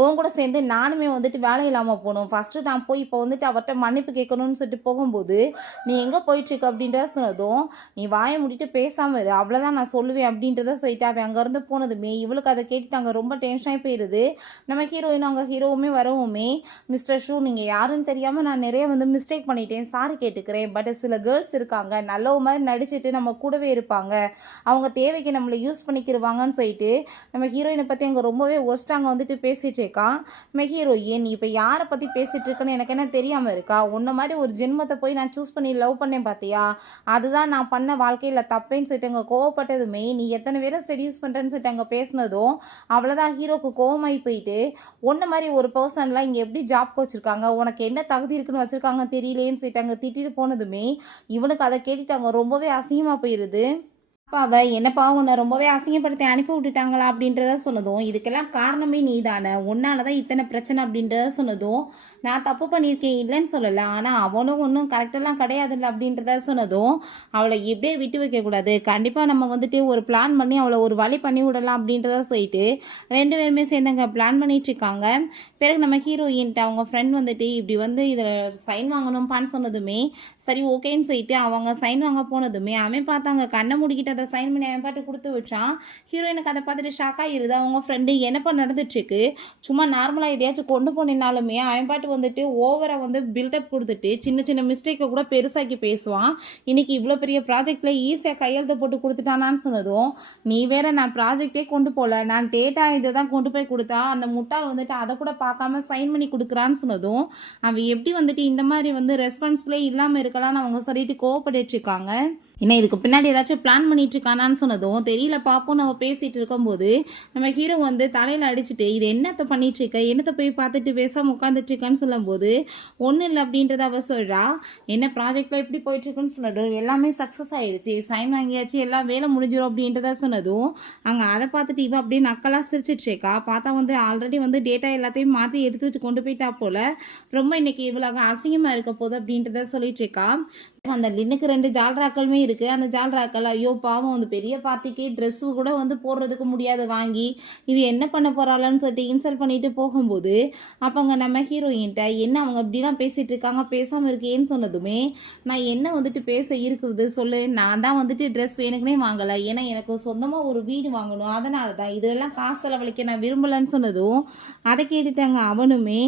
உன் கூட சேர்ந்து நானுமே வந்துட்டு வேலை இல்லாமல் போகணும். ஃபஸ்ட்டு நான் போய் இப்போ வந்துட்டு அவர்கிட்ட மன்னிப்பு கேட்கணும்னு சொல்லிட்டு போகும்போது நீ எங்கே போயிட்டுருக்க அப்படின்றத சொன்னதும் நீ வாயை முடிட்டு பேசாமல் இரு அவ்வளோதான் நான் சொல்லுவேன் அப்படின்றத சொல்லிட்டு அவன் அங்கேருந்து போனதுமே இவளுக்கு அதை கேட்டுட்டு அங்கே ரொம்ப டென்ஷனாகி போயிடுது. நம்ம ஹீரோயின் அங்கே ஹீரோவுமே வரவுமே மிஸ்டர் ஷூ நீங்கள் யாருன்னு தெரியாமல் நான் நிறைய வந்து மிஸ்டேக் பண்ணிட்டேன் சாரி கேட்டுக்கிறேன். பட் சில கேர்ள்ஸ் இருக்காங்க நல்லவ மாதிரி நடிச்சுட்டு நம்ம கூடவே இருப்பாங்க அவங்க தேவைக்கு நம்மளை யூஸ் பண்ணிக்கிடுவாங்கன்னு சொல்லிட்டு நம்ம ஹீரோயினை பற்றி அங்கே ரொம்பவே ஒர்ஸ்ட் அங்கே வந்துட்டு பேசிகிட்டு இருக்கான். நம்ம ஹீரோயின் நீ இப்போ யாரை பற்றி பேசிகிட்டு இருக்குன்னு எனக்கு என்ன தெரியாமல் இருக்கா உன்ன மாதிரி ஒரு ஜென்மத்தை போய் நான் சூஸ் பண்ணி லவ் பண்ணேன் பார்த்தியா அதுதான் நான் பண்ண வாழ்க்கையில் தப்பேன்னு சொல்லிட்டு அங்கே கோவப்பட்டதுமே நீ எத்தனை பேரை செடியூஸ் பண்ணுறேன்னு சொல்லிட்டு அங்கே பேசினதும் அவ்வளோதான் ஹீரோக்கு கோவமாகி போயிட்டு ஒன்றை மாதிரி ஒரு பர்சன்லாம் இங்கே எப்படி ஜாப் வச்சுருக்காங்க உனக்கு என்ன தகுதி இருக்குன்னு வச்சுருக்காங்க தெரியலேன்னு சொல்லிட்டு அங்கே திட்டிட்டு போனதுமே இவனுக்கு அதை கேட்டுட்டு அங்கே ரொம்பவே அசிங்கமாக போயிடுது. அப்போ அவள் என்னப்பா உன்னை ரொம்பவே அசிங்கப்படுத்தி அனுப்பி விட்டுட்டாங்களா அப்படின்றத சொன்னதும் இதுக்கெல்லாம் காரணமே நீ தானே உன்னால தான் இத்தனை பிரச்சனை அப்படின்றத சொன்னதும் நான் தப்பு பண்ணியிருக்கேன் இல்லைன்னு சொல்லலை ஆனால் அவனும் ஒன்றும் கரெக்டெல்லாம் கிடையாதுல்ல அப்படின்றத சொன்னதும் அவளை எப்படியே விட்டு வைக்கக்கூடாது கண்டிப்பாக நம்ம வந்துட்டு ஒரு பிளான் பண்ணி அவளை ஒரு வழி பண்ணி விடலாம் அப்படின்றத சொல்லிட்டு ரெண்டு பேருமே சேர்ந்து பிளான் பண்ணிட்டு இருக்காங்க. பிறகு நம்ம ஹீரோயின்ட்டு அவங்க ஃப்ரெண்ட் வந்துட்டு இப்படி வந்து இதில் சைன் வாங்கணும்ப்பான்னு சொன்னதுமே சரி ஓகேன்னு சொல்லிட்டு அவங்க சைன் வாங்க போனதுமே அவன் பார்த்தாங்க கண்ணை முடிக்கிட்டு அதை சைன் பண்ணி அவன் பாட்டு கொடுத்து வச்சான். ஹீரோயினுக்கு அதை பார்த்துட்டு ஷாக்காக இருது. அவங்க ஃப்ரெண்டு என்னப்பா நடந்துட்டுருக்கு சும்மா நார்மலாக எதையாச்சும் கொண்டு போனாலுமே அவன் பாட்டு வந்துட்டு ஓவராக வந்து பில்டப் கொடுத்துட்டு சின்ன சின்ன மிஸ்டேக்கை கூட பெருசாக்கி பேசுவான். இன்றைக்கி இவ்வளோ பெரிய ப்ராஜெக்டில் ஈஸியாக கையெழுத்து போட்டு கொடுத்துட்டானான்னு சொன்னதும் நீ வேற நான் ப்ராஜெக்டே கொண்டு போகல நான் டேட்டா இதை தான் கொண்டு போய் கொடுத்தா அந்த முட்டாள் வந்துட்டு அதை கூட பார்க்காம சைன் பண்ணி கொடுக்குறான்னு சொன்னதும் அவன் எப்படி வந்துட்டு இந்த மாதிரி வந்து ரெஸ்பான்சிபிளே இல்லாமல் இருக்கலாம்னு அவங்க சொல்லிட்டு கோவப்பட்டு இருக்காங்க. என்ன இதுக்கு பின்னாடி ஏதாச்சும் பிளான் பண்ணிட்டு இருக்கானான்னு சொன்னதும் தெரியல பாப்போம் நம்ம பேசிகிட்டு இருக்கும்போது நம்ம ஹீரோ வந்து தலையில் அடிச்சுட்டு இது என்னத்தை பண்ணிட்டு இருக்க என்னத்தை போய் பார்த்துட்டு பேசாமல் உட்காந்துட்டு இருக்கான்னு சொல்லும்போது ஒன்றும் இல்லை அப்படின்றத அவ சொல்கிறா. என்ன ப்ராஜெக்டில் எப்படி போயிட்டுருக்குன்னு சொன்னது எல்லாமே சக்ஸஸ் ஆகிடுச்சு சைன் வாங்கியாச்சு எல்லாம் வேலை முடிஞ்சிடும் அப்படின்றத சொன்னதும் அங்கே அதை பார்த்துட்டு இவ அப்படியே நக்கலாக சிரிச்சிட்ருக்கா. பார்த்தா வந்து ஆல்ரெடி வந்து டேட்டா எல்லாத்தையும் மாற்றி எடுத்துகிட்டு கொண்டு போயிட்டா போல் ரொம்ப இன்னைக்கு இவ்வளோ அசிங்கமாக இருக்க போகுது அப்படின்றத சொல்லிட்டு இருக்கா. அந்த லின்னுக்கு 2 ஜால்ராக்களுமே இருக்குது. அந்த ஜால்ராக்கள் ஐயோ பாவம் வந்து பெரிய பார்ட்டிக்கு ட்ரெஸ்ஸு கூட வந்து போடுறதுக்கு முடியாது வாங்கி இது என்ன பண்ண போகிறாளன்னு சொல்லிட்டு இன்சல்ட் பண்ணிட்டு போகும்போது அப்போ அங்கே நம்ம ஹீரோயின்ட்ட என்ன அவங்க இப்படிலாம் பேசிகிட்டு இருக்காங்க பேசாமல் இருக்கேன்னு சொன்னதுமே நான் என்ன வந்துட்டு பேச இருக்குது சொல்லு நான் தான் வந்துட்டு ட்ரெஸ் வேணுக்குனே வாங்கலை ஏன்னா எனக்கு சொந்தமாக ஒரு வீடு வாங்கணும் அதனால தான் இதெல்லாம் காசு செலவழிக்க நான் விரும்பலைன்னு சொன்னதும் அதை கேட்டுட்டாங்க. அவனுமே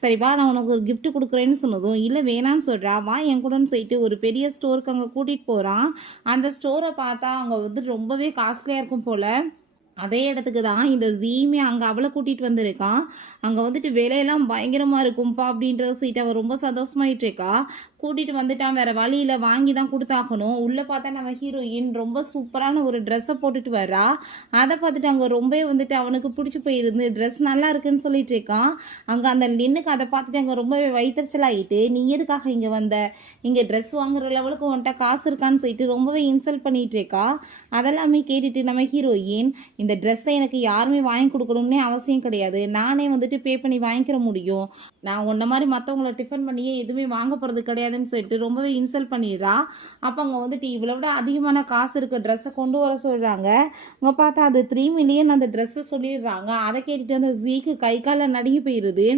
சரிவா நான் உனக்கு ஒரு கிஃப்ட் கொடுக்குறேன்னு சொன்னதும் இல்லை வேணான்னு சொல்கிறா வா என் கூடன்னு சொல்லிட்டு ஒரு பெரிய ஸ்டோருக்கு அங்கே கூட்டிகிட்டு போகிறான். அந்த ஸ்டோரை பார்த்தா அங்கே வந்து ரொம்பவே காஸ்ட்லியாக இருக்கும் போல். அதே இடத்துக்கு தான் இந்த ஜீமே அங்கே அவளை கூட்டிகிட்டு வந்திருக்கான். அங்கே வந்துட்டு விலையெல்லாம் பயங்கரமாக இருக்கும்ப்பா அப்படின்றத சொல்லிட்டு அவள் ரொம்ப சந்தோஷமாயிட்டு இருக்கா. கூட்டிகிட்டு வந்துட்டான், வேறு வழியில் வாங்கி தான் கொடுத்தாகணும். உள்ளே பார்த்தா நம்ம ஹீரோயின் ரொம்ப சூப்பரான ஒரு ட்ரெஸ்ஸை போட்டுட்டு வரா. அதை பார்த்துட்டு அங்கே ரொம்பவே வந்துட்டு அவனுக்கு பிடிச்சி போயிருந்து, ட்ரெஸ் நல்லா இருக்குன்னு சொல்லிட்டு இருக்கான். அங்கே அந்த லின்னுக்கு அதை பார்த்துட்டு அங்கே ரொம்பவே வயிற்றுச்சலாகிட்டு, நீ எதுக்காக இங்கே வந்த, இங்கே ட்ரெஸ் வாங்குற லெவலுக்கு உன்ட்ட காசு இருக்கான்னு சொல்லிட்டு ரொம்பவே இன்சல்ட் பண்ணிகிட்டு இருக்கா. அதெல்லாமே கேட்டுட்டு நம்ம ஹீரோயின், இந்த ட்ரெஸ்ஸை எனக்கு யாருமே வாங்கி கொடுக்கணும்னே அவசியம் கிடையாது, நானே வந்துட்டு பே பண்ணி வாங்கிக்கிற முடியும், நான் உன்ன மாதிரி மற்றவங்கள டிஃபன் பண்ணியே எதுவுமே வாங்க போகிறது கிடையாதுன்னு சொல்லிட்டு ரொம்பவே இன்சல்ட் பண்ணிடுறா. அப்போ அங்கே வந்துட்டு இவ்வளோ விட அதிகமான காசு இருக்க ட்ரெஸ்ஸை கொண்டு வர சொல்கிறாங்க. அங்கே பார்த்தா அது 3 மில்லியன் அந்த ட்ரெஸ்ஸை சொல்லிடுறாங்க. அதை கேட்டுட்டு அந்த ஜீக்கு கை காலில் நடுங்கி போயிடுது.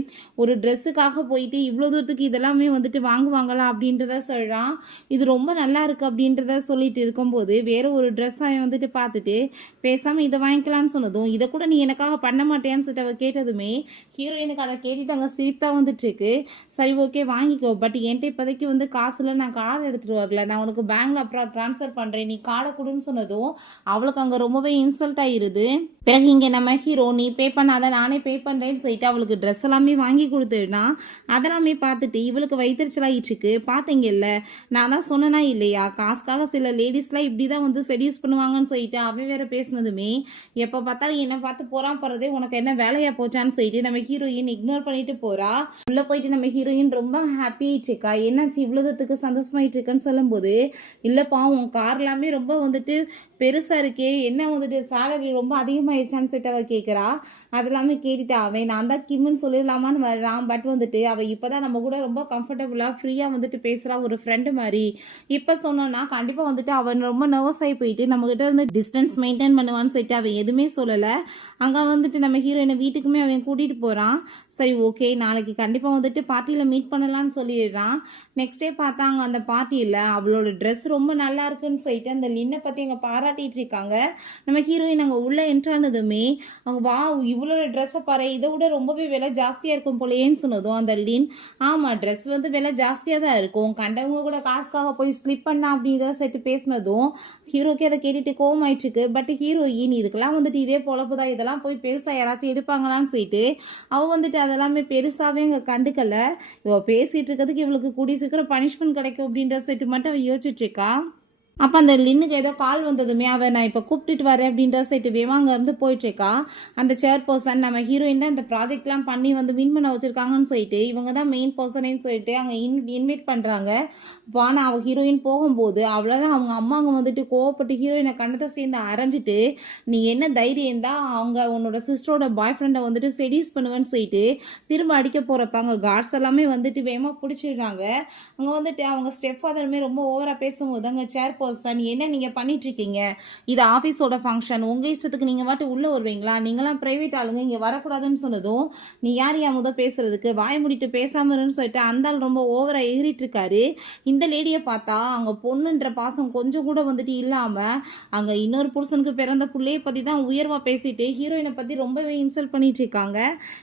ஒரு ட்ரெஸ்ஸுக்காக போயிட்டு இவ்வளோ தூரத்துக்கு இதெல்லாமே வந்துட்டு வாங்குவாங்களா அப்படின்றத சொல்கிறான். இது ரொம்ப நல்லா இருக்குது அப்படின்றத சொல்லிட்டு இருக்கும்போது வேறு ஒரு ட்ரெஸ் அவன் வந்துட்டு பார்த்துட்டு பேசாமல் இதை வாங்கிக்கலான்னு சொன்னதும், இதை கூட நீ எனக்காக பண்ண மாட்டேன்னு சொல்லிட்டு அவள் கேட்டதுமே ஹீரோயினுக்கு அதை கேட்டுட்டு அங்கே சிரிப்பு தான் வந்துட்டுருக்கு. சரி ஓகே வாங்கிக்கோ, பட் என்கிட்ட இப்போதைக்கு வந்து காசில் நான் கார்டு எடுத்துகிட்டு வரல, நான் உனக்கு பேங்கில் அப்புறம் ட்ரான்ஸ்ஃபர் பண்ணுறேன், நீ கார்டை கொடுன்னு சொன்னதும் அவளுக்கு அங்கே ரொம்பவே இன்சல்ட் ஆகிருது. பிறகு இங்கே நம்ம ஹீரோ நீ பே பண்ணாத நானே பே பண்ணுறேன்னு சொல்லிட்டு அவளுக்கு ட்ரெஸ் எல்லாமே வாங்கி கொடுத்துருனா. அதெல்லாமே பார்த்துட்டு இவளுக்கு வயிற்றுச்சலாகிட்டுருக்கு. பார்த்தீங்கல்ல, நான் தான் சொன்னனா இல்லையா, காசுக்காக சில லேடிஸ்லாம் இப்படி தான் வந்து செடியூஸ் பண்ணுவாங்கன்னு சொல்லிட்டு அவன் வேற பேசினதுமே, எப்போ பார்த்தாலும் என்னை பார்த்து போகிறான் போகிறதே உனக்கு என்ன வேலையாக போச்சான்னு சொல்லிட்டு நம்ம ஹீரோயின் இக்னோர் பண்ணிட்டு போகிறா. உள்ளே போயிட்டு நம்ம ஹீரோயின் ரொம்ப ஹாப்பி ஆயிடுச்சுக்கா, என்னாச்சு இவ்வளோ தூரத்துக்கு சந்தோஷமாயிட்டு இருக்குன்னு சொல்லும்போது, இல்லைப்பா உன் கார் எல்லாமே ரொம்ப வந்துட்டு பெருசாக இருக்கே, என்ன வந்துட்டு சேலரி ரொம்ப அதிகமாகிடுச்சான்னு சொல்லிட்டு அவள் கேட்குறா. அதெல்லாமே கேட்டுட்டு அவன் நான் தான் கிம்முன்னு சொல்லிடலாமான்னு வர்றான். பட் வந்துட்டு அவள் இப்போ தான் நம்ம கூட ரொம்ப கம்ஃபர்டபுளாக ஃப்ரீயாக வந்துட்டு பேசுகிறா, ஒரு ஃப்ரெண்டு மாதிரி. இப்போ சொன்னோன்னா கண்டிப்பாக வந்துட்டு அவன் ரொம்ப நர்வஸ் ஆகி போயிட்டு நம்மக்கிட்ட இருந்து டிஸ்டன்ஸ் மெயின்டைன் பண்ணுவான்னு சொல்லிட்டு அவன் எதுவுமே சொல்லலை. அங்கே வந்துட்டு நம்ம ஹீரோயினை வீட்டுக்குமே அவன் கூட்டிகிட்டு போகிறான். சரி ஓகே நாளைக்கு கண்டிப்பாக வந்துட்டு பார்ட்டியில் மீட் பண்ணலான்னு சொல்லிடுறான். நெக்ஸ்ட் டே பார்த்தாங்க அந்த பார்ட்டியில் அவளோட ட்ரெஸ் ரொம்ப நல்லா இருக்குன்னு சொல்லிட்டு அந்த லின்னை பற்றி அங்கே பாராட்டிகிட்டு இருக்காங்க. நம்ம ஹீரோயின் அங்கே உள்ளே என்ட்ரானதுமே அவங்க வா இவளோட ட்ரெஸ்ஸை பாரு, இதை விட ரொம்பவே விலை ஜாஸ்தியாக இருக்கும் போலேன்னு சொன்னதும் அந்த லின், ஆமாம் ட்ரெஸ் வந்து விலை ஜாஸ்தியாக தான் இருக்கும், கண்டவங்க கூட காசுக்காக போய் ஸ்லிப் பண்ணா அப்படின்றத செட்டு பேசினதும் ஹீரோக்கே அதை கேட்டுட்டு கோவமாயிட்டுருக்கு. பட் ஹீரோயின் இதுக்கெல்லாம் வந்துட்டு இதே பொழப்பு தான், இதெல்லாம் போய் பெருசாக யாராச்சும் எடுப்பாங்களான்னு சொல்லிட்டு அவள் வந்துட்டு அதெல்லாமே பெருசாகவே அங்கே கண்டுக்கலை. இவள் பேசிகிட்டு இருக்கிறதுக்கு இவளுக்கு கூடிய சீக்கிரம் பனிஷ்மெண்ட் கிடைக்கும் அப்படின்ற செட்டு மட்டும் அவள் யோசிச்சுட்ருக்கா. அப்போ அந்த லின்னுக்கு ஏதோ கால் வந்ததுமே அவன் நான் இப்போ கூப்பிட்டுட்டு வரேன் அப்படின்ற சைட்டு வேவாங்க இருந்து போயிட்டுருக்கா. அந்த சேர் பர்சன் நம்ம ஹீரோயின் தான் இந்த ப்ராஜெக்ட்லாம் பண்ணி வந்து வின் பண்ண வச்சுருக்காங்கன்னு சொல்லிட்டு இவங்க தான் மெயின் பர்சனேன்னு சொல்லிட்டு அங்கே இன்வைட் பண்ணுறாங்க. ஆனால் அவள் ஹீரோயின் போகும்போது அவ்வளோதான் அவங்க அம்மாங்க வந்துட்டு கோவப்பட்டு ஹீரோயினை கண்டத்தை சேர்ந்து அரைஞ்சிட்டு, நீ என்ன தைரியம் தான் அவங்க உன்னோட சிஸ்டரோட பாய் ஃப்ரெண்டை வந்துட்டு செடியூஸ் பண்ணுவேன்னு சொல்லிட்டு திரும்ப அடிக்க போகிறப்ப அங்கே கார்ட்ஸ் எல்லாமே வந்துட்டு வேகமாக பிடிச்சிடுறாங்க. அங்கே வந்துட்டு அவங்க ஸ்டெப் ஃபாதருமே ரொம்ப ஓவராக பேசும்போது அங்கே சேர் பர்சன், என்ன நீங்கள் பண்ணிகிட்ருக்கீங்க, இது ஆஃபீஸோட ஃபங்க்ஷன், உங்கள் இஷ்டத்துக்கு நீங்கள் வாட்டு உள்ளே வருவீங்களா, நீங்களாம் ப்ரைவேட் ஆளுங்க இங்கே வரக்கூடாதுன்னு சொன்னதும், நீ யார் முத பேசுறதுக்கு, வாய முடிட்டு பேசாமருன்னு சொல்லிட்டு அந்த ஆள் ரொம்ப ஓவராக எகிரிட்டு இருக்காரு. இந்த லேடியை பார்த்தா அங்கே பொண்ணுன்ற பாசம் கொஞ்சம் கூட வந்துட்டு இல்லாமல் அங்கே இன்னொரு புருஷனுக்கு பிறந்த பிள்ளையை பற்றி தான் உயர்வாக பேசிட்டு ஹீரோயினை பற்றி ரொம்பவே இன்சல்ட் பண்ணிட்டு இருக்காங்க.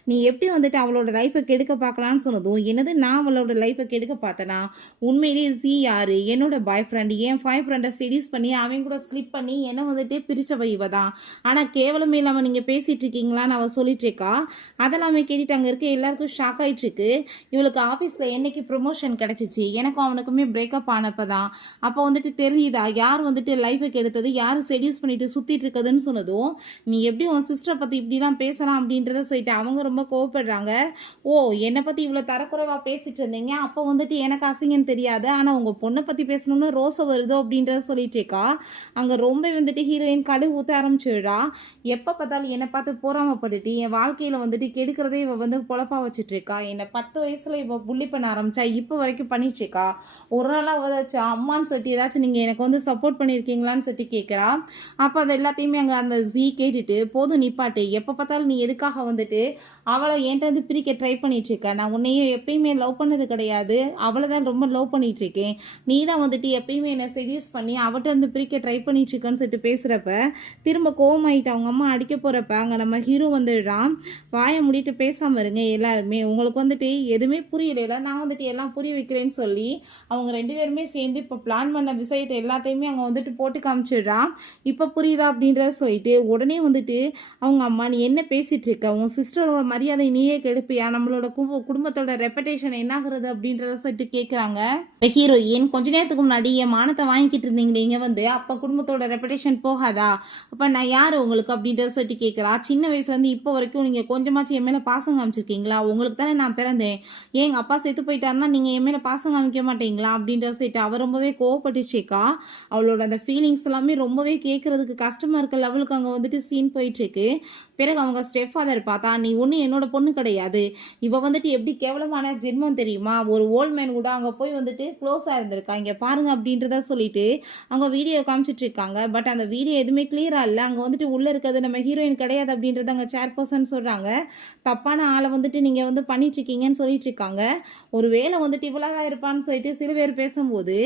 நீ எப்படி வந்துட்டு அவளோட லைஃப்பை கெடுக்க பார்க்கலான்னு சொன்னதும், என்னது நான் அவளோட லைஃப்பை கெடுக்க பார்த்தேனா, உண்மையிலேயே ஜி யார், என்னோட பாய் ஃப்ரெண்டு, என் பாய் ஃப்ரெண்டை செடியூஸ் பண்ணி அவன் கூட ஸ்லிப் பண்ணி என்ன வந்துட்டு பிரிச்சவ இவ தான், ஆனால் கேவலமே இல்லாமல் நீங்கள் பேசிகிட்டு இருக்கீங்களான்னு அவள் சொல்லிட்டு இருக்கா. அதெல்லாமே கேட்டுட்டு அங்கே இருக்க எல்லாருக்கும் ஷாக் ஆகிட்டுருக்கு. இவளுக்கு ஆஃபீஸில் என்னைக்கு ப்ரொமோஷன் கிடச்சிச்சு, எனக்கும் அவனுக்குமே பிரேக்கப் ஆனப்போ தான் அப்போ வந்துட்டு தெரியுதா யார் வந்துட்டு லைஃபை கெடுத்தது, யார் செடியூஸ் பண்ணிட்டு சுற்றிட்டு இருக்குதுன்னு சொன்னதும், நீ எப்படி உன் சிஸ்டரை பற்றி இப்படிலாம் பேசலாம் அப்படின்றத சொல்லிட்டு அவங்க ரொம்ப கோவப்படுறாங்க. ஓ என்னை பற்றி இவ்வளோ தரக்குறைவாக பேசிகிட்டு இருந்தீங்க, அப்போ வந்துட்டு எனக்கு அசிங்கன்னு தெரியாது, ஆனால் உங்கள் பொண்ணை பற்றி பேசணும்னு ரோசை வருதோ அப்படின்றத சொல்லிட்டு இருக்கா. அங்கே ரொம்ப வந்துட்டு ஹீரோயின் கழுவு ஊற்ற ஆரம்பிச்சிடுறா. எப்போ பார்த்தாலும் என்னை பார்த்து போராமப்பட்டுட்டு என் வாழ்க்கையில் வந்துட்டு கெடுக்கிறதே இவள் வந்து பொழப்பா வச்சுட்டு இருக்கா. என்னை 10 வயசில் இவள் புள்ளி பண்ண ஆரம்பிச்சா, இப்போ வரைக்கும் பண்ணிட்டு இருக்கா. ஒரு நாளாக ஏதாச்சும் அம்மான்னு சொல்லிட்டு ஏதாச்சும் நீங்கள் எனக்கு வந்து சப்போர்ட் பண்ணியிருக்கீங்களான்னு சொல்லிட்டு கேட்குறா. அப்போ அது எல்லாத்தையுமே அங்கே அந்த ஜீ கேட்டுட்டு, போதும் நிப்பாட்டு, எப்போ பார்த்தாலும் நீ எதுக்காக வந்துட்டு அவளை என்கிட்ட வந்து பிரிக்க ட்ரை பண்ணிட்டு இருக்க, நான் உன்னையும் எப்பயுமே லவ் பண்ணது கிடையாது, அவளை தான் ரொம்ப லவ் பண்ணிட்டு இருக்கேன், நீ தான் வந்துட்டு எப்பயுமே என்னை செடியூஸ் இன்ட்ரடியூஸ் பண்ணி அவட்ட இருந்து பிரிக்க ட்ரை பண்ணிட்டு இருக்கேன்னு சொல்லிட்டு பேசுகிறப்ப திரும்ப கோவமாயிட்டு அவங்க அம்மா அடிக்க போகிறப்ப அங்கே நம்ம ஹீரோ வந்துடுறான். வாயை மூடிட்டு பேசாமல் இருங்க எல்லாருமே, உங்களுக்கு வந்துட்டு எதுவுமே புரியலைல, நான் வந்துட்டு எல்லாம் புரிய வைக்கிறேன்னு சொல்லி அவங்க 2 பேருமே சேர்ந்து இப்போ பிளான் பண்ண விஷயத்தை எல்லாத்தையுமே அங்கே வந்துட்டு போட்டு காமிச்சிடுறான். இப்போ புரியுதா அப்படின்றத சொல்லிட்டு உடனே வந்துட்டு அவங்க அம்மா, நீ என்ன பேசிகிட்டு இருக்க, உன் சிஸ்டரோட மரியாதை நீயே கெடுப்பியா, நம்மளோட குடும்பத்தோட ரெப்புடேஷன் என்னாகிறது அப்படின்றத சொல்லிட்டு கேட்குறாங்க. ஹீரோயின், கொஞ்ச நேரத்துக்கு முன்னாடி என் மானத்தை வாங்கிக்கிட்டு இருந்தீங்களே இங்கே வந்து, அப்போ குடும்பத்தோட ரெப்புடேஷன் போகாதா, அப்போ நான் யார் உங்களுக்கு அப்படின்றத சொல்லிட்டு கேட்குறா. சின்ன வயசுலேருந்து இப்போ வரைக்கும் நீங்கள் கொஞ்சமாச்சும் என் மேலே பாசம் காமிச்சிருக்கீங்களா, உங்களுக்கு தானே நான் பிறந்தேன், ஏன் எங்கள் அப்பா செத்து போயிட்டாருன்னா நீங்கள் என் மேலே பாசம் காமிக்க மாட்டீங்களா அப்படின்றத சொல்லிட்டு அவர் ரொம்பவே கோவப்பட்டுச்சேக்கா. அவளோட அந்த ஃபீலிங்ஸ் எல்லாமே ரொம்பவே கேட்குறதுக்கு கஷ்டமாக இருக்க லெவலுக்கு அங்கே வந்துட்டு சீன் போயிட்டுருக்கு. பிறகு அவங்க ஸ்டெப் ஃபாதர் பார்த்தா, நீ ஒன்றும் என்னோட பொண்ணு கிடையாது, இவ வந்துட்டு எப்படி கேவலமான ஜென்மம் தெரியுமா, ஒரு ஓல்ட் மேன் கூட அங்கே போய் வந்துட்டு க்ளோஸாக இருந்திருக்கா, இங்கே பாருங்க அப்படின்றத சொல்லிட்டு அங்கே வீடியோ காமிச்சிட்டு இருக்காங்க. பட் அந்த வீடியோ எதுவுமே கிளியராக இல்லை, அங்கே வந்துட்டு உள்ளே இருக்கிறது நம்ம ஹீரோயின் கிடையாது அப்படின்றத அங்கே சேர்பர்சன் சொல்கிறாங்க. தப்பான ஆளை வந்துட்டு நீங்கள் வந்து பண்ணிட்டுருக்கீங்கன்னு சொல்லிட்டு இருக்காங்க. ஒரு வேளை வந்துட்டு இவ்வளோதான் இருப்பான்னு சொல்லிட்டு சில பேர் பேசும்போது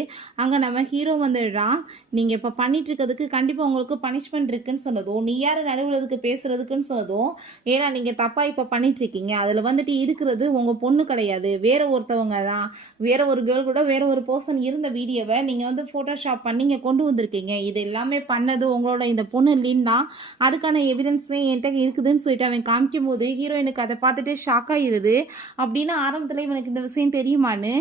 அங்கே நம்ம ஹீரோ வந்துடுறான். நீங்கள் இப்போ பண்ணிட்டு இருக்கிறதுக்கு கண்டிப்பாக உங்களுக்கு பனிஷ்மெண்ட் இருக்குன்னு சொன்னதும், நீ யார் நடுவுலதுக்கு பேசுறதுக்குன்னு சொன்னதும், ஏன்னா நீங்கள் தப்பாக இப்போ பண்ணிட்டுருக்கீங்க, அதில் வந்துட்டு இருக்கிறது உங்கள் பொண்ணு கிடையாது, வேற ஒருத்தவங்க தான், வேற ஒரு கேர்ள் கூட வேற ஒரு பர்சன் இருந்த வீடியோவை நீங்கள் வந்து ஃபோட்டோஷாப் பண்ணி இங்கே கொண்டு வந்திருக்கீங்க, இது எல்லாமே பண்ணது உங்களோட இந்த பொண்ணு லின் தான், அதுக்கான எவிடன்ஸ்மே என்கிட்ட இருக்குதுன்னு சொல்லிட்டு அவன் காமிக்கும் போது ஹீரோயினுக்கு அதை பார்த்துட்டு ஷாக் ஆகிடுது. அப்படின்னு ஆரம்பத்தில் இவனுக்கு இந்த விஷயம் தெரியுமான்னு,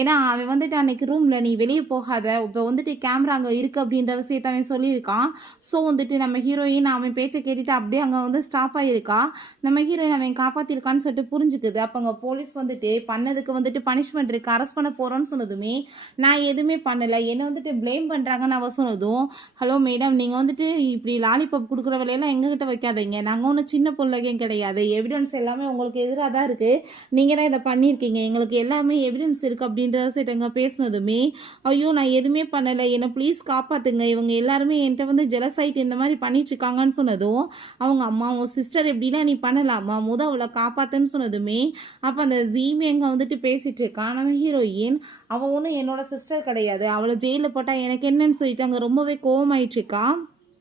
ஏன்னா அவன் வந்துட்டு அன்னைக்கு ரூமில் நீ வெளியே போகாத, இப்போ வந்துட்டு கேமரா அங்கே இருக்குது அப்படின்ற விஷயத்த அவன் சொல்லியிருக்கான். ஸோ வந்துட்டு நம்ம ஹீரோயின் அவன் பேச்சை கேட்டுட்டு அப்படியே அங்கே வந்து ஸ்டாப் ஆகியிருக்கா. நம்ம ஹீரோயின் அவன் காப்பாற்றிருக்கான்னு சொல்லிட்டு புரிஞ்சுக்குது. அப்போ அங்கே போலீஸ் வந்துட்டு பண்ணதுக்கு வந்துட்டு பனிஷ்மெண்ட் இருக்குது, அரெஸ்ட் பண்ண போகிறோன்னு சொன்னதுமே, நான் எதுவுமே பண்ணலை, என்னை வந்துட்டு ப்ளேம் பண்ணுறாங்கன்னு அவ சொன்னதும், ஹலோ மேடம், நீங்கள் வந்துட்டு இப்படி லாலிபாப் கொடுக்குற வேலையெல்லாம் எங்ககிட்ட வைக்காதீங்க, நாங்கள் ஒன்றும் சின்ன பிள்ளையும் கிடையாது, எவிடன்ஸ் எல்லாமே உங்களுக்கு எதிராக தான் இருக்குது, நீங்கள் தான் இதை பண்ணியிருக்கீங்க, எங்களுக்கு எல்லாமே எவிடன்ஸ் இருக்குது அப்படின்றத சைட்டங்க பேசுனதுமே, ஐயோ நான் எதுவுமே பண்ணலை, என்னை ப்ளீஸ் காப்பாற்றுங்க, இவங்க எல்லாருமே என்கிட்ட வந்து ஜெலஸ் ஆகிட்டு இந்த மாதிரி பண்ணிட்டுருக்காங்கன்னு சொன்னதும், அவங்க அம்மா, உன் சிஸ்டர் எப்படின்னா நீ பண்ணலாமா, அவளை காப்பாற்றுன்னு சொன்னதுமே, அப்போ அந்த ஜீமே எங்கே வந்துட்டு பேசிகிட்டு இருக்கான். நம்ம ஹீரோயின், அவள் ஒன்றும் என்னோட சிஸ்டர் கிடையாது, அவளை ஜெயிலில் போட்டால் எனக்கு என்னன்னு சொல்லிட்டு அங்கே ரொம்பவே கோவமாயிட்டுருக்கா.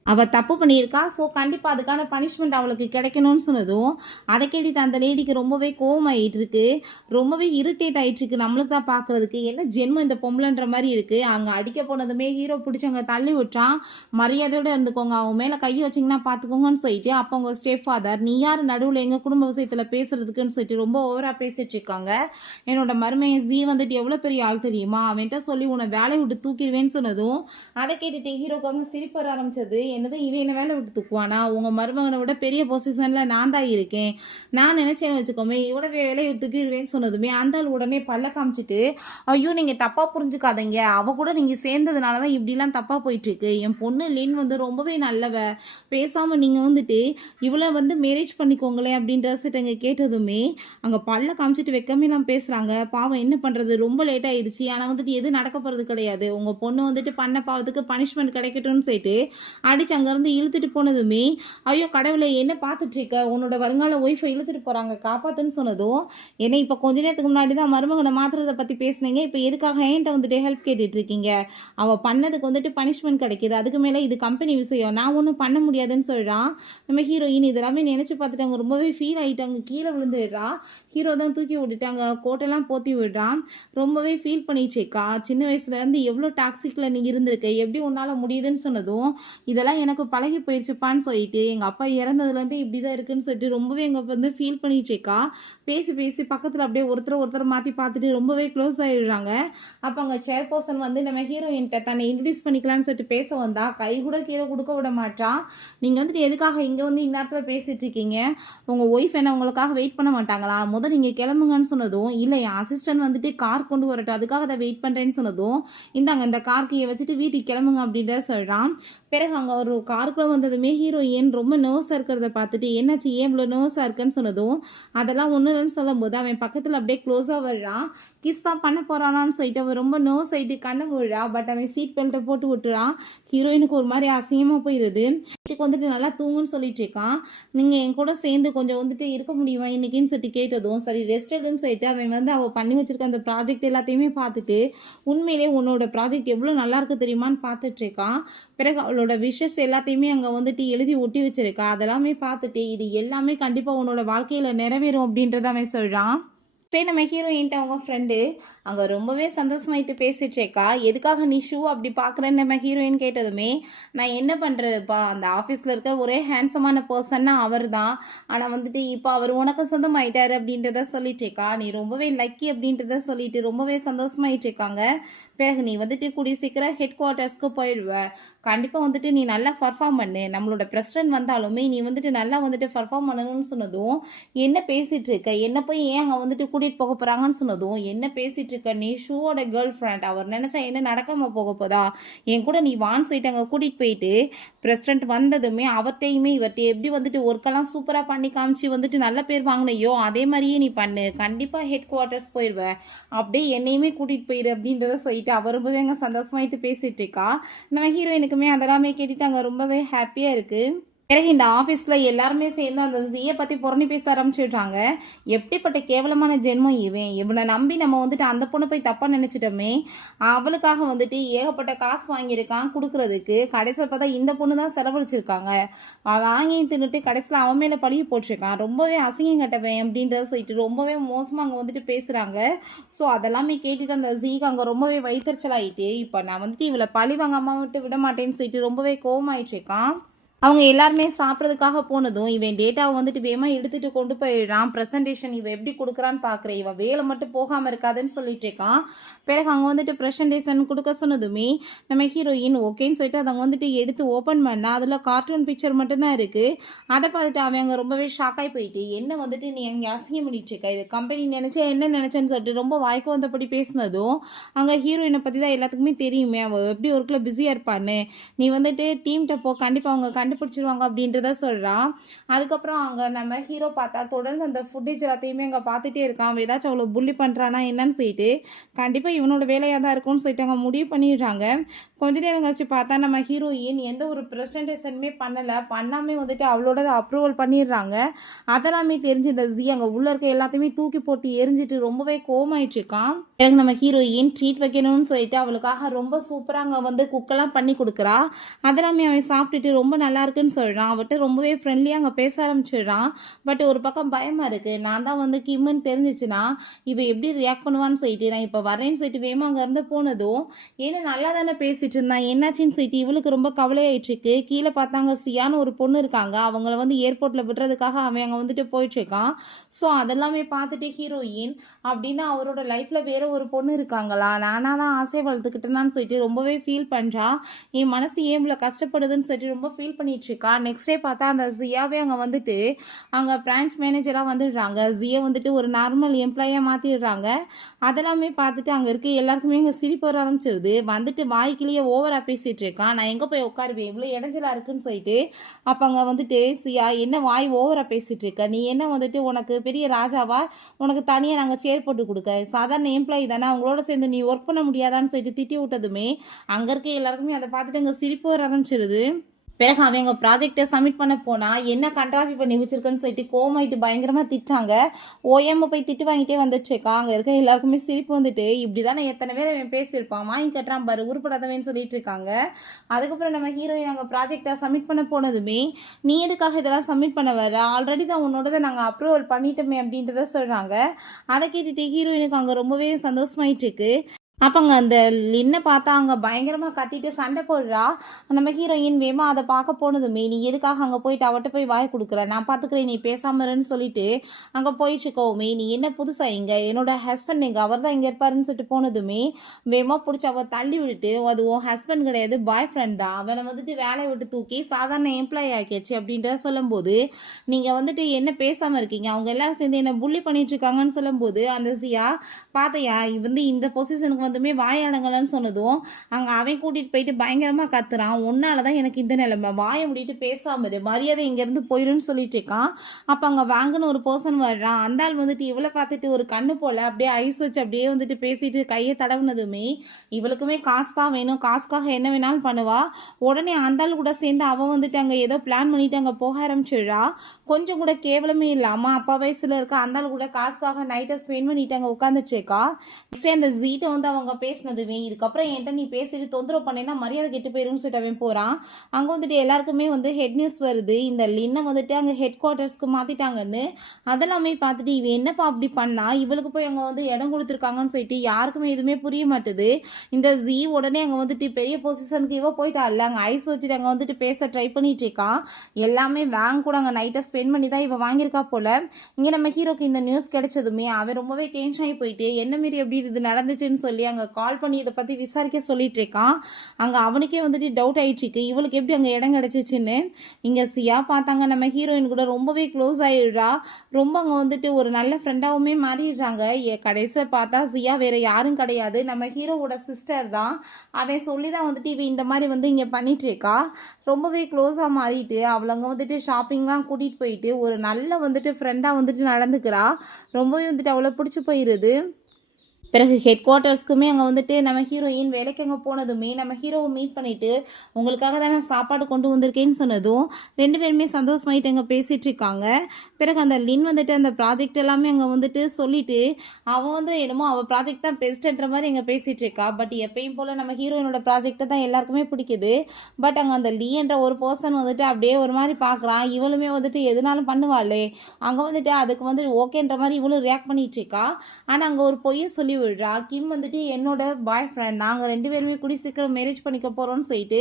அவள் தப்பு பண்ணியிருக்கா, ஸோ கண்டிப்பாக அதுக்கான பனிஷ்மெண்ட் அவளுக்கு கிடைக்கணும்னு சொன்னதும், அதை கேட்டுட்டு அந்த லேடிக்கு ரொம்பவே கோவமாயிட்டு இருக்கு, ரொம்பவே இரிட்டேட் ஆகிட்டுருக்கு. நம்மளுக்கு தான் பார்க்குறதுக்கு என்ன ஜென்மம் இந்த பொம்பளைன்ற மாதிரி இருக்குது. அங்கே அடிக்க போனதுமே ஹீரோ பிடிச்சி அங்கே தள்ளி விட்டான். மரியாதையோடு இருந்துக்கோங்க, அவங்க மேலே கையை வச்சிங்கன்னா பார்த்துக்கோங்கன்னு சொல்லிட்டு அப்போ அவங்க ஸ்டெப் ஃபாதர், நீ யார் நடுவில் எங்கள் குடும்ப விஷயத்தில் பேசுறதுக்குன்னு சொல்லிட்டு ரொம்ப ஓவராக பேசிட்டு இருக்காங்க. என்னோட மருமையை ஜீ வந்துட்டு எவ்வளோ பெரிய ஆள் தெரியுமா, அவன்கிட்ட சொல்லி உன்னை வேலையை விட்டு தூக்கிடுவேன்னு சொன்னதும், அதை கேட்டுட்டு ஹீரோக்காக சிரிப்பு வர ஆரம்பிச்சது. என்னது இவன் என்ன வேலை விட்டு தூக்குவானா, உங்கள் மருமகனை விட பெரிய பொசிஷனில் நான் தான் இருக்கேன், நான் நினச்சேன்னு வச்சுக்கோமே இவனை வேலையை விட்டு தூக்கிடுவேன்னு சொன்னதுமே அந்த ஆள் உடனே பல்ல காமிச்சிட்டு, ஐயோ நீங்கள் தப்பாக புரிஞ்சுக்காதீங்க, அவள் கூட நீங்கள் சேர்ந்ததுனால தான் இப்படிலாம் தப்பாக போயிட்டுருக்கு, என் பொண்ணு லின் வந்து ரொம்பவே நல்லவ, பேசாமல் நீங்கள் வந்துட்டு இவளை வந்து மேரேஜ் பண்ணிக்கோங்களேன் அப்படின்ற சிட்டங்க கேட்டதுமே அங்கே பல்ல காமிச்சிட்டு வைக்கமெல்லாம் பேசுகிறாங்க. பாவம் என்ன பண்ணுறது, ரொம்ப லேட் ஆயிடுச்சு, ஆனால் வந்துட்டு எது நடக்க போகிறது கிடையாது, உங்கள் பொண்ணு வந்துட்டு பண்ண பாவத்துக்கு பனிஷ்மெண்ட் கிடைக்கட்டும்னு சொல்லிட்டு அடிச்சு அங்கேருந்து இழுத்துட்டு போனதுமே, ஐயோ கடவுளை என்ன பார்த்துட்ருக்க, உன்னோட வருங்கால ஒய்ஃபை இழுத்துட்டு போகிறாங்க காப்பாற்றுன்னு சொன்னதும், ஏன்னா இப்போ கொஞ்ச நேரத்துக்கு முன்னாடி தான் மருமகனை மாற்றுறதை பற்றி பேசுனீங்க, இப்போ எதுக்காக என்கிட்ட வந்துட்டு ஹெல்ப் கேட்டுட்ருக்கீங்க, அவள் பண்ணதுக்கு வந்துட்டு பனிஷ்மெண்ட் கிடைக்கிது, அதுக்கு மேலே இது கம்பெனி விஷயம், நான் ஒன்றும் பண்ண முடியாதுன்னு சொல்கிறான். நம்ம ஹீரோயின் இதெல்லாமே நினச்சி பார்த்துட்டு அவங்க ரொம்பவே ஃபீல் ஆகிட்டாங்க, கீழே விழுந்துடுறா. ஹீரோ தான் தூக்கி விட்டுட்டாங்க, கோட்டெல்லாம் போற்றி விடுறான். ரொம்பவே ஃபீல் பண்ணிட்டுருக்கா, சின்ன வயசுலேருந்து எவ்வளோ டாக்ஸிக்கில் நீ இருந்திருக்க, எப்படி உன்னால் முடியுதுன்னு சொன்னதும், இதெல்லாம் எனக்கு பழகி போயிடுச்சுப்பான்னு சொல்லிட்டு எங்கள் அப்பா இறந்ததுலேருந்து இப்படி தான் இருக்குன்னு சொல்லிட்டு ரொம்பவே எங்கள் வந்து ஃபீல் பண்ணிட்டுருக்கா. பேசி பேசி பக்கத்தில் அப்படியே ஒருத்தர் மாற்றி பார்த்துட்டு ரொம்பவே க்ளோஸ் ஆகிடுறாங்க. அப்போ அங்கே சேர்பர்சன் வந்து நம்ம ஹீரோயின்கிட்ட தன்னை இன்ட்ரடியூஸ் பண்ணிக்கலான்னு சொல்லிட்டு பேச வந்தா, கை கூட கீழே கொடுக்க விட மாட்டான். நீங்கள் வந்துட்டு எதுக்காக இங்கே வந்து இந்நேரத்தில் பேசிகிட்டு இருக்கீங்க, உங்கள் ஒய்ஃப் என்ன உங்களுக்காக வெயிட் பண்ண மாட்டாங்களா, முதல் நீங்கள் கிளம்புங்கன்னு சொன்னதும், இல்லை என் அசிஸ்டன்ட் வந்துட்டு கார் கொண்டு வரட்டும் அதுக்காக அதை வெயிட் பண்ணுறேன்னு சொன்னதும், இந்தாங்க இந்த கார் கீயை வச்சுட்டு வீட்டுக்கு கிளம்புங்க அப்படின்றத சொல்கிறான். பிறகு அங்கே ஒரு காருக்குள்ளே வந்ததுமே ஹீரோயின் ரொம்ப நர்வஸாக இருக்கிறத பார்த்துட்டு என்னாச்சு ஏன் இவ்வளோ நர்வஸாக இருக்குன்னு சொன்னதும் அதெல்லாம் ஒன்றும் இல்லைன்னு சொல்லும்போது அவன் பக்கத்தில் அப்படியே க்ளோஸாக வர்றான். கிஸ் தான் பண்ண போகிறானான்னு சொல்லிட்டு அவன் ரொம்ப நர்வஸ் ஆகிட்டு கண்ணை விழுறா. பட் அவன் சீட் பெல்ட்டை போட்டு விட்டுறான். ஹீரோயினுக்கு ஒரு மாதிரி அசிங்கமாக போயிடுது. வீட்டுக்கு வந்துட்டு நல்லா தூங்குன்னு சொல்லிட்டு இருக்கான். நீங்கள் என் கூட சேர்ந்து கொஞ்சம் வந்துட்டு இருக்க முடியுமா இன்னைக்குன்னு சொல்லிட்டு கேட்டதும் சரி ரெஸ்ட் எடுன்னு சொல்லிட்டு அவன் வந்து அவள் பண்ணி வச்சிருக்க அந்த ப்ராஜெக்ட் எல்லாத்தையுமே பார்த்துட்டு உண்மையிலே உன்னோட ப்ராஜெக்ட் எவ்வளோ நல்லா இருக்கு தெரியுமான்னு பார்த்துட்டு இருக்கான். பிறகு அவளோட விஷஸ் எல்லாத்தையுமே அங்கே வந்துட்டு எழுதி ஒட்டி வச்சிருக்கா. அதெல்லாமே பார்த்துட்டு இது எல்லாமே கண்டிப்பாக உன்னோட வாழ்க்கையில் நிறைவேறும் அப்படின்றத அவன் சொல்கிறான். சரி நம்ம ஹீரோயின்ட்ட அவங்க ஃப்ரெண்டு அங்கே ரொம்பவே சந்தோஷமாயிட்டு பேசிட்டு இருக்கா. எதுக்காக நீ ஷூ அப்படி பார்க்குறேன்னு நம்ம ஹீரோயின் கேட்டதுமே நான் என்ன பண்ணுறதுப்பா அந்த ஆஃபீஸில் இருக்க ஒரே ஹேண்ட்ஸமான பர்சன்னா அவர் தான். ஆனால் வந்துட்டு இப்போ அவர் உனக்கு சொந்தமாயிட்டாரு அப்படின்றத சொல்லிட்டு இருக்கா. நீ ரொம்பவே லக்கி அப்படின்றத சொல்லிட்டு ரொம்பவே சந்தோஷமாயிட்டு இருக்காங்க. பிறகு நீ வந்துட்டு கூடிய சீக்கிரம் ஹெட் குவார்ட்டர்ஸ்க்கு போயிடுவ. கண்டிப்பாக வந்துட்டு நீ நல்லா பர்ஃபார்ம் பண்ணு. நம்மளோட பிரசிடென்ட் வந்தாலுமே நீ வந்துட்டு நல்லா வந்துட்டு பர்ஃபார்ம் பண்ணணும்னு சொன்னதும் என்ன பேசிகிட்டு இருக்க என்ன போய் ஏன் அங்கே வந்துட்டு கூட்டிகிட்டு போக போகிறாங்கன்னு சொன்னதும் என்ன பேசிகிட்டு இருக்க நீ ஷூவோட கேர்ள் ஃப்ரெண்ட் அவர் நினச்சா என்ன நடக்காமல் போக போதா என் கூட நீ வான் சொல்லிட்டு அங்கே கூட்டிகிட்டு போயிட்டு பிரசிடென்ட் வந்ததுமே அவர்கிட்டையுமே இவர்கிட்ட எப்படி வந்துட்டு ஒர்க்கெல்லாம் சூப்பராக பண்ணி காமிச்சு வந்துட்டு நல்ல பேர் வாங்கினையோ அதே மாதிரியே நீ பண்ணு. கண்டிப்பாக ஹெட் குவார்ட்டர்ஸ் போயிடுவ. அப்படியே என்னையுமே கூட்டிகிட்டு போயிடு அப்படின்றத சொல்லிட்டு அவ ரொம்பவே அங்கே சந்தோஷமாயிட்டு பேசிட்டு இருக்கா. நம்ம ஹீரோயினுக்குமே அதெல்லாமே கேட்டுட்டு அங்கே ரொம்பவே ஹாப்பியாக இருக்குது. பிறகு இந்த ஆஃபீஸில் எல்லாருமே சேர்ந்து அந்த ஜியை பற்றி புறணி பேச ஆரம்பிச்சுட்டாங்க. எப்படிப்பட்ட கேவலமான ஜென்மம் இவனை நம்பி நம்ம வந்துட்டு அந்த பொண்ணை போய் தப்பாக நினச்சிட்டோமே. அவளுக்காக வந்துட்டு ஏகப்பட்ட காசு வாங்கியிருக்கான் கொடுக்குறதுக்கு. கடைசியில் பார்த்தா இந்த பொண்ணு தான் செலவழிச்சிருக்காங்க. வாங்கி தின்னுட்டு கடைசியில் அவன் மேலே பழகி போட்டிருக்கான். ரொம்பவே அசிங்கம் கட்டவன் அப்படின்றத சொல்லிட்டு ரொம்பவே மோசமாக அங்கே வந்துட்டு பேசுகிறாங்க. ஸோ அதெல்லாமே கேட்டுட்டு அந்த ஜீக்கு அங்கே ரொம்பவே வயிற்றுச்சலாயிட்டு இப்போ நான் வந்துட்டு இவளை பழி வாங்காமல் விட்டு விட மாட்டேன்னு சொல்லிட்டு ரொம்பவே கோவமாயிட்டுருக்கான். அவங்க எல்லாருமே சாப்பிட்றதுக்காக போனதும் இவன் டேட்டாவை வந்துட்டு வேகமாக எடுத்துகிட்டு கொண்டு போயிடுறான். ப்ரெசன்டேஷன் இவன் எப்படி கொடுக்குறான்னு பார்க்குறேன். இவன் வேலை மட்டும் போகாமல் இருக்காதுன்னு சொல்லிட்டு இருக்கான். பிறகு அங்கே வந்துட்டு ப்ரெசன்டேஷன் கொடுக்க சொன்னதுமே நம்ம ஹீரோயின் ஓகேன்னு சொல்லிட்டு அதை வந்துட்டு எடுத்து ஓப்பன் பண்ணால் அதில் கார்ட்டூன் பிக்சர் மட்டும்தான் இருக்குது. அதை பார்த்துட்டு அவன் அங்கே ரொம்பவே ஷாக்காகி போயிட்டு என்ன வந்துட்டு நீ அங்கே அசிங்கம் பண்ணிட்டு இருக்க இது கம்பெனி நினச்சா என்ன நினச்சேன்னு சொல்லிட்டு ரொம்ப வாய்க்கு வந்தபடி பேசினதும் அங்கே ஹீரோயினை பற்றி தான் எல்லாத்துக்குமே தெரியுமே அவள் எப்படி ஒர்க்கில் பிஸியாக இருப்பான்னு. நீ வந்துட்டு டீம்கிட்ட போ கண்டிப்பாக அவங்க கண்டுபிடிச்சிருவாங்க அப்படின்றத சொல்கிறான். அதுக்கப்புறம் அங்கே நம்ம ஹீரோ பார்த்தா தொடர்ந்து அந்த ஃபுட்டேஜ் எல்லாத்தையுமே அங்கே பார்த்துட்டே இருக்கான். அவன் ஏதாச்சும் அவ்வளோ புள்ளி பண்ணுறானா என்னன்னு சொல்லிட்டு கண்டிப்பாக இவனோட வேலையாக தான் இருக்கும்னு சொல்லிட்டு அங்கே முடிவு பண்ணிடுறாங்க. கொஞ்ச நேரம் கழிச்சு பார்த்தா நம்ம ஹீரோயின் எந்த ஒரு ப்ரெசன்டேஷனுமே பண்ணாமே வந்துட்டு அவளோட அப்ரூவல் பண்ணிடுறாங்க. அதெல்லாமே தெரிஞ்சு இந்த ஜி அங்கே உள்ளே இருக்க எல்லாத்தையுமே தூக்கி போட்டு எரிஞ்சிட்டு ரொம்பவே கோவமாயிட்டு இருக்கான். எனக்கு நம்ம ஹீரோயின் ட்ரீட் வைக்கணும்னு சொல்லிட்டு அவளுக்காக ரொம்ப சூப்பராக அங்கே வந்து குக்கெல்லாம் பண்ணி கொடுக்குறா. அதெல்லாமே அவன் சாப்பிட்டுட்டு ரொம்ப நல்லா இருக்குன்னு சொல்கிறான். அவட்ட ரொம்பவே ஃப்ரெண்ட்லியாக அங்கே பேச ஆரம்பிச்சிடுறான். பட் ஒரு பக்கம் பயமாக இருக்குது. நான் தான் வந்து கிம்முன்னு தெரிஞ்சிச்சுன்னா இவ எப்படி ரியாக்ட் பண்ணுவான்னு சொல்லிட்டு நான் இப்போ வரேன்னு சொல்லிட்டு வேமா அங்கே இருந்து போனதும் ஏன்னா நல்லா தானே பேசிட்டு இருந்தான் என்னாச்சின்னு சொல்லிட்டு இவளுக்கு ரொம்ப கவலையாயிட்டுருக்கு. கீழே பார்த்தாங்க சியான்னு ஒரு பொண்ணு இருக்காங்க. அவங்கள வந்து ஏர்போர்ட்டில் விடுறதுக்காக அவன் அங்கே வந்துட்டு போயிட்டுருக்கான். ஸோ அதெல்லாமே பார்த்துட்டு ஹீரோயின் அப்படின்னா அவரோட லைஃப்பில் வேற ஒரு பொண்ணு இருக்காங்களா நானாக தான் ஆசை வளர்த்துக்கிட்டேனான்னு சொல்லிட்டு ரொம்பவே ஃபீல் பண்ணுறா. என் மனசு ஏன் இவ்வளோ கஷ்டப்படுதுன்னு சொல்லிட்டு ரொம்ப ஃபீல் பண்ணிட்டுருக்கா. நெக்ஸ்ட் டே பார்த்தா அந்த ஜியாவே அங்கே வந்துட்டு அங்கே பிரான்ச் மேனேஜராக வந்துடுறாங்க. ஜியை வந்துட்டு ஒரு நார்மல் எம்ப்ளாயாக மாற்றிடுறாங்க. அதெல்லாமே பார்த்துட்டு அங்கே இருக்க எல்லாருக்குமே இங்கே சிரிப்பு வர ஆரம்பிச்சிருது. வந்துட்டு வாய்க்கிலேயே ஓவராக பேசிகிட்டு இருக்கான். நான் எங்கே போய் உட்காருவேன் இவ்வளோ இடைஞ்சலாக இருக்குன்னு சொல்லிட்டு அப்போ அங்கே வந்துட்டு சியா என்ன வாய் ஓவராக பேசிகிட்டு இருக்க நீ என்ன வந்துட்டு உனக்கு பெரிய ராஜாவா உனக்கு தனியாக நாங்கள் சேர் போட்டு கொடுக்க சாதாரண எம்ப்ளாயி தானே அவங்களோட சேர்ந்து நீ ஒர்க் பண்ண முடியாதான்னு சொல்லிட்டு திட்டி விட்டதுமே அங்கே இருக்க எல்லாருக்குமே அதை பார்த்துட்டு அங்கே சிரிப்பு வர ஆரம்பிச்சிருது. பிறகு அவங்க ப்ராஜெக்டை சப்மிட் பண்ண போனால் என்ன கண்ட்ராவி பண்ணி வச்சிருக்கேன்னு சொல்லிட்டு கோமாயிட்டு பயங்கரமாக திட்டாங்க. ஓஎம் போய் திட்டு வாங்கிட்டே வந்துட்டுருக்கா. அங்கே இருக்க எல்லாருக்குமே சிரிப்பு வந்துட்டு இப்படி தானே எத்தனை பேர் அவன் பேசியிருப்பான் வாங்கி கட்டுறான் பாரு உருப்படாதவன்னு சொல்லிட்டு இருக்காங்க. அதுக்கப்புறம் நம்ம ஹீரோயின் நாங்கள் ப்ராஜெக்டை சப்மிட் பண்ண போனதுமே நீ எதுக்காக இதெல்லாம் சப்மிட் பண்ண வர ஆல்ரெடி தான் உன்னோடதை நாங்கள் அப்ரூவல் பண்ணிட்டோமே அப்படின்றத சொல்கிறாங்க. அதை கேட்டுட்டு ஹீரோயினுக்கு அங்கே ரொம்பவே சந்தோஷமாயிட்டு இருக்கு. அப்போங்க அந்த லின்னை பார்த்தா அங்கே பயங்கரமாக கத்திட்டு சண்டை போடுறா. நம்ம ஹீரோயின் வேமா அதை பார்க்க போனதுமே நீ எதுக்காக அங்கே போயிட்டு அவட்ட போய் வாய் கொடுக்குற நான் பார்த்துக்கிறேன் நீ பேசாமருன்னு சொல்லிட்டு அங்கே போயிட்டுருக்கோமே நீ என்ன புதுசாக இங்கே என்னோட ஹஸ்பண்ட் எங்கே அவர் தான் இங்கே இருப்பாருன்னு சொல்லிட்டு போனதுமே வேமா பிடிச்சி அவள் தள்ளி விட்டுட்டு அது உன் ஹஸ்பண்ட் கிடையாது பாய் ஃப்ரெண்ட் தான் அவனை வந்துட்டு வேலையை விட்டு தூக்கி சாதாரண எம்ப்ளாயி ஆக்கியாச்சு அப்படின்றத சொல்லும்போது நீங்கள் வந்துட்டு என்ன பேசாமல் இருக்கீங்க அவங்க எல்லாரும் சேர்ந்து என்ன புள்ளி பண்ணிட்டு இருக்காங்கன்னு சொல்லும்போது அந்த சியா பார்த்தையா வந்து இந்த பொசிஷனுக்கு வந்துமே வாயாடங்கலன்னு சொன்னதும் அங்கே அவன் கூட்டிகிட்டு போயிட்டு பயங்கரமாக கத்துறான். உன்னால தான் எனக்கு இந்த நிலைமை, வாயை முடிட்டு பேசாம இரு, மரியாதை இங்கேருந்து போயிருன்னு சொல்லிட்டு இருக்கான். அப்போ அங்கே வாங்கன்னு ஒரு பர்சன் வர்றான். அந்த ஆள் வந்துட்டு இவளை பார்த்துட்டு ஒரு கண்ணு போல் அப்படியே ஐஸ் வச்சு அப்படியே வந்துட்டு பேசிட்டு கையை தடவுனதுமே இவளுக்குமே காசு தான் வேணும், காசுக்காக என்ன வேணாலும் பண்ணுவா. உடனே அந்த ஆள் கூட சேர்ந்து அவன் வந்துட்டு அங்கே ஏதோ பிளான் பண்ணிட்டு அங்கே போக ஆரம்பிச்சிடுறா. கொஞ்சம் கூட கேவலமே இல்லாமல் அப்பா வயசில் இருக்க அந்த ஆள் கூட காசுக்காக நைட்டை ஸ்பெண்ட் பண்ணிட்டு அங்கே உட்காந்துட்ருக்கா. நெக்ஸ்ட் அந்த ஜீட்டை வந்து அவங்க பேசினதுமே இதுக்கப்புறம் என்கிட்ட நீ பேசிட்டு தொந்தரவு பண்ணேன்னா மரியாதை கெட்டு போயிருன்னு சொல்லிட்டு அவன் போகிறான். அங்கே வந்துட்டு எல்லாருக்குமே வந்து ஹெட் நியூஸ் வருது, இந்த லின்னை வந்துட்டு அங்கே ஹெட் குவார்ட்டர்ஸ்க்கு மாற்றிட்டாங்கன்னு. அதெல்லாமே பார்த்துட்டு இவன் என்னப்பா அப்படி பண்ணா, இவளுக்கு போய் அங்கே வந்து இடம் கொடுத்துருக்காங்கன்னு சொல்லிட்டு யாருக்குமே எதுவுமே புரிய மாட்டுது. இந்த ஜீ உடனே அங்கே வந்துட்டு பெரிய பொசிஷனுக்கு இவ போயிட்டா இல்லை, அங்கே ஐஸ் வச்சுட்டு அங்கே வந்துட்டு பேச ட்ரை பண்ணிட்டு இருக்கான். எல்லாமே வேங் கூட அங்கே நைட்டை ஸ்பெண்ட் பண்ணி தான் இவன் வாங்கியிருக்கா போல். இங்கே நம்ம ஹீரோக்கு இந்த நியூஸ் கிடைச்சதுமே அவன் ரொம்பவே டென்ஷன் ஆகி போயிட்டு என்ன மாரி எப்படி இது நடந்துச்சுன்னு சொல்லி அங்கே கால் பண்ணி இதை பற்றி விசாரிக்க சொல்லிட்டு இருக்கான். அங்கே அவனுக்கே வந்துட்டு டவுட் ஆகிட்டுருக்கு, இவளுக்கு எப்படி அங்கே இடம் கிடச்சிச்சின்னு. இங்கே சியா பார்த்தாங்க நம்ம ஹீரோயின் கூட ரொம்பவே க்ளோஸ் ஆகிடுறா. ரொம்ப அங்கே வந்துட்டு ஒரு நல்ல ஃப்ரெண்டாகவுமே மாறிடுறாங்க. கடைசியில் பார்த்தா சியா வேறு யாரும் கிடையாது, நம்ம ஹீரோவோட சிஸ்டர் தான். அவன் சொல்லி தான் வந்துட்டு இவன் இந்த மாதிரி வந்து இங்கே பண்ணிகிட்ருக்கா. ரொம்பவே க்ளோஸாக மாறிட்டு அவளை அங்கே வந்துட்டு ஷாப்பிங்லாம் கூட்டிகிட்டு போயிட்டு ஒரு நல்ல வந்துட்டு ஃப்ரெண்டாக வந்துட்டு நடந்துக்கிறா. ரொம்பவே வந்துட்டு அவளை பிடிச்சி போயிடுது. பிறகு ஹெட் குவார்ட்டர்ஸ்க்குமே அங்கே வந்துட்டு நம்ம ஹீரோயின் வேலைக்கு அங்கே போனதுமே நம்ம ஹீரோவை மீட் பண்ணிவிட்டு உங்களுக்காக தான் நான் சாப்பாடு கொண்டு வந்திருக்கேன்னு சொன்னதும் ரெண்டு பேருமே சந்தோஷமாயிட்டு அங்கே பேசிகிட்டு இருக்காங்க. பிறகு அந்த லின் வந்துட்டு அந்த ப்ராஜெக்ட் எல்லாமே அங்கே வந்துட்டு சொல்லிவிட்டு அவன் வந்து என்னமோ அவள் ப்ராஜெக்ட் தான் பெஸ்ட்டுன்ற மாதிரி அங்கே பேசிகிட்டு இருக்கா. பட் எப்பயும் போல் நம்ம ஹீரோயினோட ப்ராஜெக்டை தான் எல்லாருக்குமே பிடிக்குது. பட் அங்கே அந்த லீ என்ற ஒரு பர்சன் வந்துட்டு அப்படியே ஒரு மாதிரி பார்க்குறான். இவளுமே வந்துட்டு எதுனாலும் பண்ணுவாளே, அங்கே வந்துட்டு அதுக்கு வந்துட்டு ஓகேன்ற மாதிரி இவளும் ரியாக்ட் பண்ணிகிட்டு இருக்கா. ஆனால் அங்கே ஒரு பொய்யை சொல்லி விடுறா. கிம் வந்துட்டு என்னோட பாய் ஃப்ரெண்ட், நாங்கள் ரெண்டு பேருமே கூடி சீக்கிரம் மேரேஜ் பண்ணிக்க போகிறோம்னு சொல்லிட்டு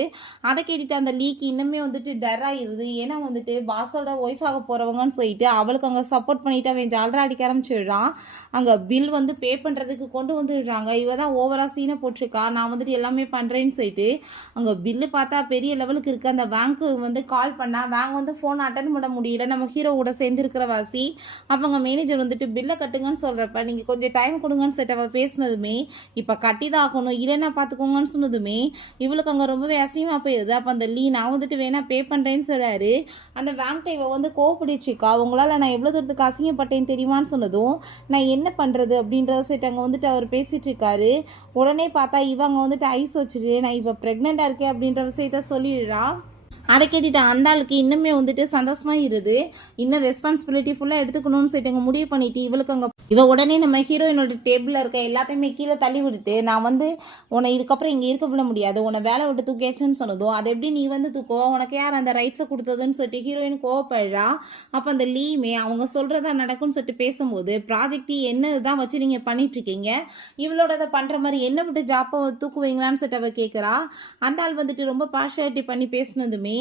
அதை கேட்டுட்டு அந்த லீக்கு இன்னுமே வந்துட்டு டர் ஆகிடுது. ஏன்னா வந்துட்டு பாஸோட ஒய்ஃப் ஆக போகிறவங்கன்னு சொல்லிட்டு அவளுக்கு அங்கே சப்போர்ட் பண்ணிவிட்டு அவன் ஜாலரா அடிக்க ஆரம்பிச்சிடுறான். அங்கே பில் வந்து பே பண்ணுறதுக்கு கொண்டு வந்துடுறாங்க. இவ தான் ஓவராக சீனை போட்டிருக்கா, நான் வந்துட்டு எல்லாமே பண்ணுறேன்னு சொல்லிட்டு. அங்கே பில்லு பார்த்தா பெரிய லெவலுக்கு இருக்குது. அந்த பேங்க்கு வந்து கால் பண்ணால் பேங்க் வந்து ஃபோன் அட்டன் பண்ண முடியல நம்ம ஹீரோ கூட சேர்ந்துருக்கிற வாசி. அப்போ அங்கே மேனேஜர் வந்துட்டு பில்லை கட்டுங்கன்னு சொல்கிறப்ப நீங்கள் கொஞ்சம் டைம் கொடுங்கன்னு சொல்லிட்டு பேசினதுமே இப்போ கட்டிதான் ஆகணும் இல்லைன்னா பார்த்துக்கோங்கன்னு சொன்னதுமே இவளுக்கு அங்கே ரொம்பவே அசிங்கமாக போயிடுது. அப்போ அந்த லீ நான் வந்துட்டு வேணா பே பண்ணுறேன்னு சொல்கிறாரு. அந்த பேங்க்ட இவ வந்து கோவப்படிச்சிக்கா, உங்களால் நான் எவ்வளோ தூரத்துக்கு அசிங்கப்பட்டேன்னு தெரியுமான்னு சொன்னதும் நான் என்ன பண்ணுறது அப்படின்றத சரி அங்கே வந்துட்டு அவர் பேசிகிட்டு இருக்காரு. உடனே பார்த்தா இவங்க வந்துட்டு ஐஸ் வச்சுட்டு நான் இப்போ ப்ரெக்னெண்ட்டாக இருக்கேன் அப்படின்ற விஷயத்த சொல்லிடுறா. அதை கேட்டுட்டு அந்த ஆளுக்கு இன்னுமே வந்துட்டு சந்தோஷமாக இருது. இன்னும் ரெஸ்பான்சிபிலிட்டி ஃபுல்லாக எடுத்துக்கணும்னு சொல்லிட்டு அங்கே முடிவு பண்ணிவிட்டு இவளுக்கு அங்கே இவ உடனே நம்ம ஹீரோயினோட டேபிளில் இருக்க எல்லாத்தையுமே கீழே தள்ளி விட்டுட்டு நான் வந்து உன்னை இதுக்கப்புறம் இங்கே இருக்க விட முடியாது, உன்னை வேலை விட்டு தூக்கியாச்சுன்னு சொன்னதும் அதை எப்படி நீ வந்து தூக்குவோ, உனக்கு யார் அந்த ரைட்ஸை கொடுத்ததுன்னு சொல்லிட்டு ஹீரோயின் கோவப்படுறா. அப்போ அந்த லீமே அவங்க சொல்கிறதா நடக்கும்னு சொல்லிட்டு பேசும்போது ப்ராஜெக்ட் என்ன தான் வச்சு நீங்கள் பண்ணிகிட்ருக்கீங்க, இவளோட அதை பண்ணுற மாதிரி என்ன விட்டு ஜாப்பை தூக்குவீங்களான்னு சொல்லிட்டு அவள் கேட்குறா. அந்த ஆள் வந்துட்டு ரொம்ப பார்ஷியாலிட்டி பண்ணி பேசினதுமே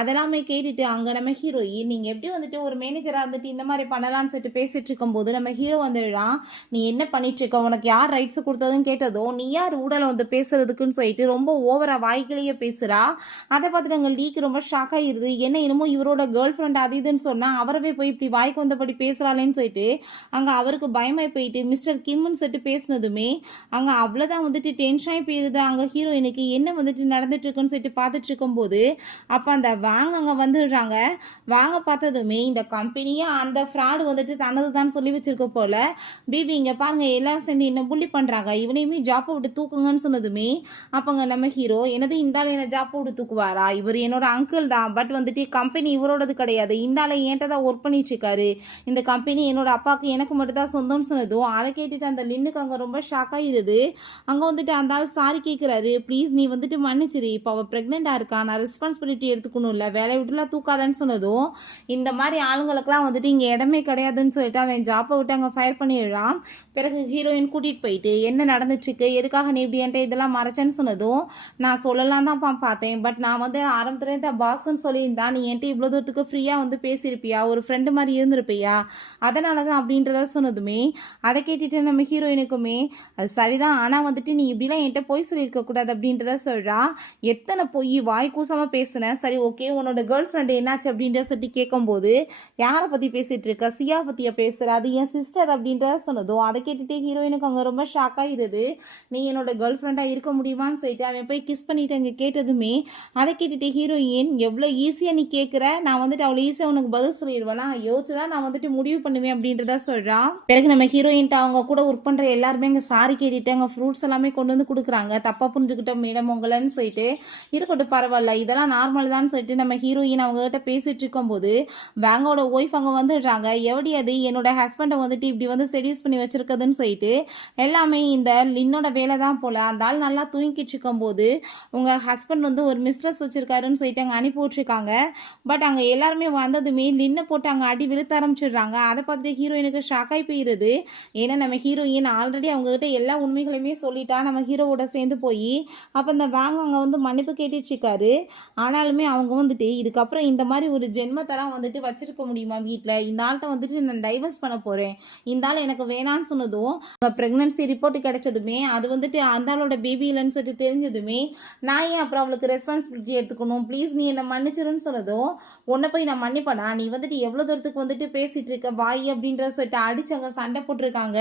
அதெல்லாமே கேட்டுட்டு அங்கே நம்ம ஹீரோயின் நீங்கள் எப்படி வந்துட்டு ஒரு மேனேஜராக இருந்துட்டு இந்த மாதிரி பண்ணலான்னு சொல்லிட்டு பேசிகிட்டு இருக்கும்போது நம்ம ஹீரோ வந்துடுறான். நீ என்ன பண்ணிட்டுருக்க, உனக்கு யார் ரைட்ஸு கொடுத்ததுன்னு கேட்டதோ நீ யார் ஊடலை வந்து பேசுறதுக்குன்னு சொல்லிட்டு ரொம்ப ஓவராக வாய்க்கிலேயே பேசுகிறா. அதை பார்த்துட்டு அங்கே லீக்கு ரொம்ப ஷாக் ஆகிடுது. என்ன என்னமோ இவரோட கேர்ள் ஃப்ரெண்ட் அது இதுன்னு சொன்னால் அவரவே போய் இப்படி வாய்க்கு வந்தபடி பேசுகிறாளேன்னு சொல்லிட்டு அங்கே அவருக்கு பயமாய் போயிட்டு மிஸ்டர் கிம்னு சொல்லிட்டு பேசினதுமே அங்கே அவ்வளோதான் வந்துட்டு டென்ஷனாகி போயிடுது. அங்கே ஹீரோயினுக்கு என்ன வந்துட்டு நடந்துட்டுருக்குன்னு சொல்லிட்டு பார்த்துட்டு இருக்கும்போது அப்போ அந்த வாங்க அங்கே வந்துடுறாங்க. வாங்க பார்த்ததுமே இந்த கம்பெனியே அந்த ஃப்ராடு வந்துட்டு தனது தான் சொல்லி வச்சிருக்க போல். பிபி இங்கே பாருங்கள் எல்லாரும் சேர்ந்து என்ன புள்ளி பண்ணுறாங்க, இவனையுமே ஜாப்பை விட்டு தூக்குங்கன்னு சொன்னதுமே அப்போங்க நம்ம ஹீரோ என்னது இந்தால என்ன ஜாப்பை விட்டு தூக்குவாரா, இவர் என்னோட அங்கிள் தான், பட் வந்துட்டு கம்பெனி இவரோடது கிடையாது, இந்தால ஏன்ட்ட தான் ஒர்க் பண்ணிட்டு இருக்காரு, இந்த கம்பெனி என்னோட அப்பாவுக்கு எனக்கு மட்டும் தான் சொந்தம்னு சொன்னதும் அதை கேட்டுட்டு அந்த லின்னுக்கு அங்கே ரொம்ப ஷாக் ஆகிடுது. அங்கே வந்துட்டு அந்த ஆள் சாரி கேட்குறாரு, ப்ளீஸ் நீ வந்துட்டு மன்னிச்சிரு, இப்போ அவள் ப்ரெக்னெண்ட்டாக இருக்கா, நான் ரெஸ்பான்சிபிலிட்டி எடுத்துக்கணும்ல, வேலையை விட்டுலாம் தூக்காதான்னு சொன்னதும் இந்த மாதிரி ஆளுங்களுக்கெல்லாம் வந்துட்டு இங்கே இடமே கிடையாதுன்னு சொல்லிட்டு அவன் ஜாப்பை விட்டு அங்கே ஃபயர் பண்ணிடுறான். பிறகு ஹீரோயின் கூட்டிகிட்டு போயிட்டு என்ன நடந்துட்டுருக்கு, எதுக்காக நீ இப்படி என்கிட்ட இதெல்லாம் மறைச்சேன்னு சொன்னதும் நான் சொல்லலாம் தான் பார்த்தேன், பட் நான் வந்து ஆரம்பத்துலேருந்து பாஸ்ன்னு சொல்லியிருந்தா நீ என்கிட்ட இவ்வளோ தூரத்துக்கு ஃப்ரீயாக வந்து பேசியிருப்பியா, ஒரு ஃப்ரெண்டு மாதிரி இருந்திருப்பியா, அதனால தான் அப்படின்றத சொன்னதுமே அதை கேட்டுட்டு நம்ம ஹீரோயினுக்குமே அது சரிதான், ஆனால் வந்துட்டு நீ இப்படிலாம் என்கிட்ட போய் சொல்லியிருக்கக்கூடாது அப்படின்றத சொல்கிறா. எத்தனை பொய் வாய் கூசமாக பேசுனேன், சரி ஓகே உன்னோட கேர்ள் ஃப்ரெண்டு என்னாச்சு அப்படின்ற சொல்லி கேட்கும்போது யாரை பற்றி பேசிகிட்டு இருக்க, சியா பற்றியா பேசுகிற, அது என் சிஸ்டர் அப்படின்றத சொன்னதும் அதை கேட்டுகிட்டே ஹீரோயினுக்கு அங்கே ரொம்ப ஷாக் ஆகிடுது. நீ என்னோட கேர்ள் ஃப்ரெண்டாக இருக்க முடியுமான்னு சொல்லிட்டு அவன் போய் கிஸ் பண்ணிட்டு அங்கே கேட்டதுமே அதை கேட்டுட்டு ஹீரோயின் எவ்வளோ ஈஸியாக நீ கேட்குற, நான் வந்துட்டு அவ்வளோ ஈஸியாக உனக்கு பதில் சொல்லிடுவேனா, யோசிச்சு தான் நான் வந்துட்டு முடிவு பண்ணுவேன் அப்படின்றத சொல்கிறான். பிறகு நம்ம ஹீரோயின்ட்டு அவங்க கூட ஒர்க் பண்ணுற எல்லாருமே அங்கே சாரி கேட்டுட்டு அங்கே ஃப்ரூட்ஸ் எல்லாமே கொண்டு வந்து கொடுக்குறாங்க. தப்பாக புரிஞ்சுக்கிட்ட மேடம் உங்களன்னு சொல்லிட்டு இருக்கட்டும் பரவாயில்ல இதெல்லாம் நார்மல் தான் சொல்லிட்டு நம்ம ஹீரோயின் அவங்ககிட்ட பேசிட்டு இருக்கும்போது பேங்கோட ஒய்ஃப் அங்கே வந்துடுறாங்க. எப்படி அது என்னோட ஹஸ்பண்டை வந்துட்டு இப்படி வந்து செடியூஸ் பண்ணி வச்சிருக்குதுன்னு சொல்லிட்டு எல்லாமே இந்த லின்னோட வேலை தான் போல. அந்த ஆள் நல்லா தூங்கிட்டு இருக்கும்போது உங்கள் ஹஸ்பண்ட் வந்து ஒரு மிஸ்ட்ரஸ் வச்சுருக்காருன்னு சொல்லிட்டு அங்கே அனுப்பி விட்ருக்காங்க. பட் அங்கே எல்லாருமே வந்ததுமே லின்னை போட்டு அங்கே அடி விழுத்த ஆரம்பிச்சிடுறாங்க. அதை பார்த்துட்டு ஹீரோயினுக்கு ஷாக்காகி போயிடுது. ஏன்னா நம்ம ஹீரோயின் ஆல்ரெடி அவங்ககிட்ட எல்லா உண்மைகளையுமே சொல்லிட்டா நம்ம ஹீரோவோட சேர்ந்து போய் அப்போ இந்த பேங்க் அங்கே வந்து மன்னிப்பு கேட்டுட்ருக்காரு. ஆனாலுமே அவங்க வந்துட்டு இதுக்கப்புறம் இந்த மாதிரி ஒரு ஜென்மத்தெல்லாம் வந்துட்டு வச்சிருக்க முடியுமா வீட்டில், இந்த ஆள்கிட்ட வந்துட்டு நான் டைவர்ஸ் பண்ண போகிறேன், இந்த ஆள் எனக்கு வேணான்னு சொன்னதும் ப்ரெக்னன்சி ரிப்போர்ட் கிடைச்சதுமே அது வந்துட்டு அந்த ஆளோட பேபி இல்லைன்னு சொல்லிட்டு தெரிஞ்சதுமே நான் ஏன் அப்புறம் அவளுக்கு ரெஸ்பான்சிபிலிட்டி எடுத்துக்கணும், ப்ளீஸ் நீ என்னை மன்னிச்சிருன்னு சொன்னதும் உன்னை போய் நான் மன்னிப்பேனா, நீ வந்துட்டு எவ்வளோ தூரத்துக்கு வந்துட்டு பேசிகிட்டு இருக்க பாய் அப்படின்ற சொல்லிட்டு அடிச்சு அங்கே சண்டை போட்டிருக்காங்க.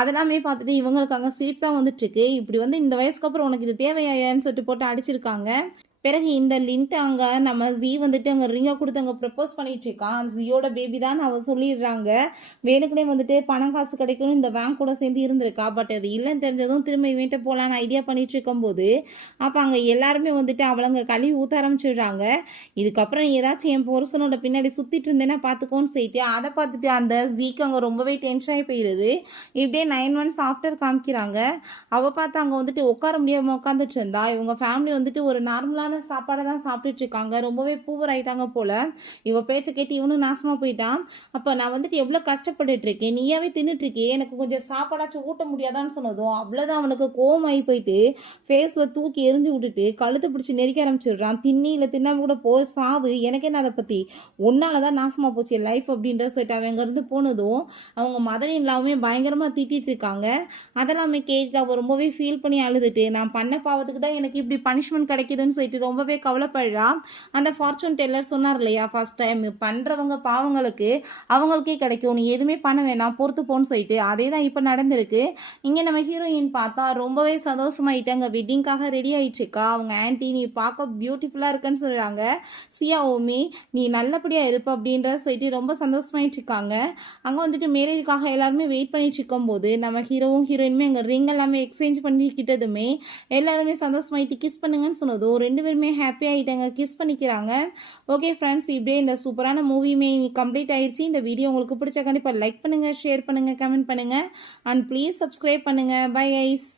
அதெல்லாமே பார்த்துட்டு இவங்களுக்கு அங்கே சிரிப்பு தான் வந்துட்டுருக்கு. இப்படி வந்து இந்த வயசுக்கு அப்புறம் உனக்கு இது தேவையான்னு சொல்லிட்டு போட்டு அடிச்சிருக்காங்க. பிறகு இந்த லின்ட்டு அங்கே நம்ம ஜீ வந்துட்டு அங்கே ரிங்கை கொடுத்து அங்கே ப்ரப்போஸ் பண்ணிட்டு இருக்கான். ஜியோட பேபி தான் அவள் சொல்லிடுறாங்க. வேணுக்குனே வந்துட்டு பணம் காசு கிடைக்கணும் இந்த பேங்க் கூட சேர்ந்து இருந்திருக்கா. பட் அது இல்லைன்னு தெரிஞ்சதும் திரும்ப இவன்ட்டு போகலான்னு ஐடியா பண்ணிட்டு இருக்கும்போது அப்போ அங்கே எல்லாருமே வந்துட்டு அவளங்க கழுவி ஊற்ற ஆரம்பிச்சிடுறாங்க. இதுக்கப்புறம் நீ ஏதாச்சும் என் புருஷனோட பின்னாடி சுற்றிட்டு இருந்தேன்னா பார்த்துக்கோன்னு சொல்லிட்டு அதை பார்த்துட்டு அந்த ஜீக்கு அங்கே ரொம்பவே டென்ஷன் ஆகி போயிடுது. இப்படியே 9 months ஆஃப்டர் காமிக்கிறாங்க. அவள் பார்த்து அங்கே வந்துட்டு உட்கார முடியாமல் உட்காந்துட்டு இருந்தா. இவங்க ஃபேமிலி வந்துட்டு ஒரு நார்மலான சாப்பாடை தான் சாப்பிட்டுட்டு இருக்காங்க. ரொம்பவே பூவர் ஆயிட்டாங்க போல. இவ பேச்சை கேட்டு இவனும் நாசமா போயிட்டான். அப்போ நான் வந்துட்டு எவ்வளோ கஷ்டப்பட்டுட்டு இருக்கேன், நீயாவே தின்னுட்டு இருக்கே, எனக்கு கொஞ்சம் சாப்பாடாச்சும் ஊட்ட முடியாதான்னு சொன்னதும் அவ்வளோதான் அவனுக்கு கோவமாகி போயிட்டு ஃபேஸில் தூக்கி எரிஞ்சு விட்டுட்டு கழுத்து பிடிச்சி நெரிக்க ஆரம்பிச்சிடுறான். தின்னி இல்லை தின்னாம கூட போ சாவு, எனக்கு என்ன அதை பற்றி, ஒன்னால தான் நாசமாக போச்சு என் லைஃப் அப்படின்ற சொல்லிட்டு அவங்க இருந்து போனதும் அவங்க மதர் இல்லாமே பயங்கரமாக திட்டிட்டு இருக்காங்க. அதெல்லாமே கேட்டு அவள் ரொம்பவே ஃபீல் பண்ணி அழுதுட்டு நான் பண்ண பாவத்துக்கு தான் எனக்கு இப்படி பனிஷ்மெண்ட் கிடைக்குதுன்னு சொல்லிட்டு ரொம்பவே கவலைப்படுறா. அந்த ஃபார்ச்சூன் டெல்லர் சொன்னார் இல்லையா, ஃபர்ஸ்ட் டைம் பண்ணுறவங்க பாவங்களுக்கு அவங்களுக்கே கிடைக்கும், நீ எதுவுமே பண்ண வேணாம் பொறுத்து போன்னு சொல்லிட்டு அதே தான் இப்போ நடந்திருக்கு. இங்கே நம்ம ஹீரோயின் பார்த்தா ரொம்பவே சந்தோஷமாயிட்டு அங்கே வெட்டிங்காக ரெடி ஆயிடுச்சுக்கா. அவங்க ஆன்டி நீ பார்க்க பியூட்டிஃபுல்லாக இருக்குன்னு சொல்கிறாங்க. சியா ஓமி நீ நல்லபடியாக இருப்ப அப்படின்ற சொல்லிட்டு ரொம்ப சந்தோஷமாயிட்டு இருக்காங்க. அங்கே வந்துட்டு மேரேஜுக்காக எல்லாருமே வெயிட் பண்ணிட்டு இருக்கும்போது நம்ம ஹீரோவும் ஹீரோயினுமே அங்கே ரிங் எல்லாமே எக்ஸ்சேஞ்ச் பண்ணிக்கிட்டதுமே எல்லாருமே சந்தோஷமாயிட்டு கிஸ் பண்ணுங்கன்னு சொன்னதும் ரெண்டு பேருமே ஹாப்பி ஆகிட்டாங்க, கிஸ் பண்ணிக்கிறாங்க. ஓகே ஃப்ரெண்ட்ஸ், இப்படியே இந்த சூப்பரான மூவியுமே கம்ப்ளீட் ஆயிடுச்சு. இந்த வீடியோ உங்களுக்கு பிடிச்ச கண்டிப்பாக லைக் பண்ணுங்கள், ஷேர் பண்ணுங்கள், கமெண்ட் பண்ணுங்கள் அண்ட் ப்ளீஸ் சப்ஸ்கிரைப் பண்ணுங்கள். Bye guys.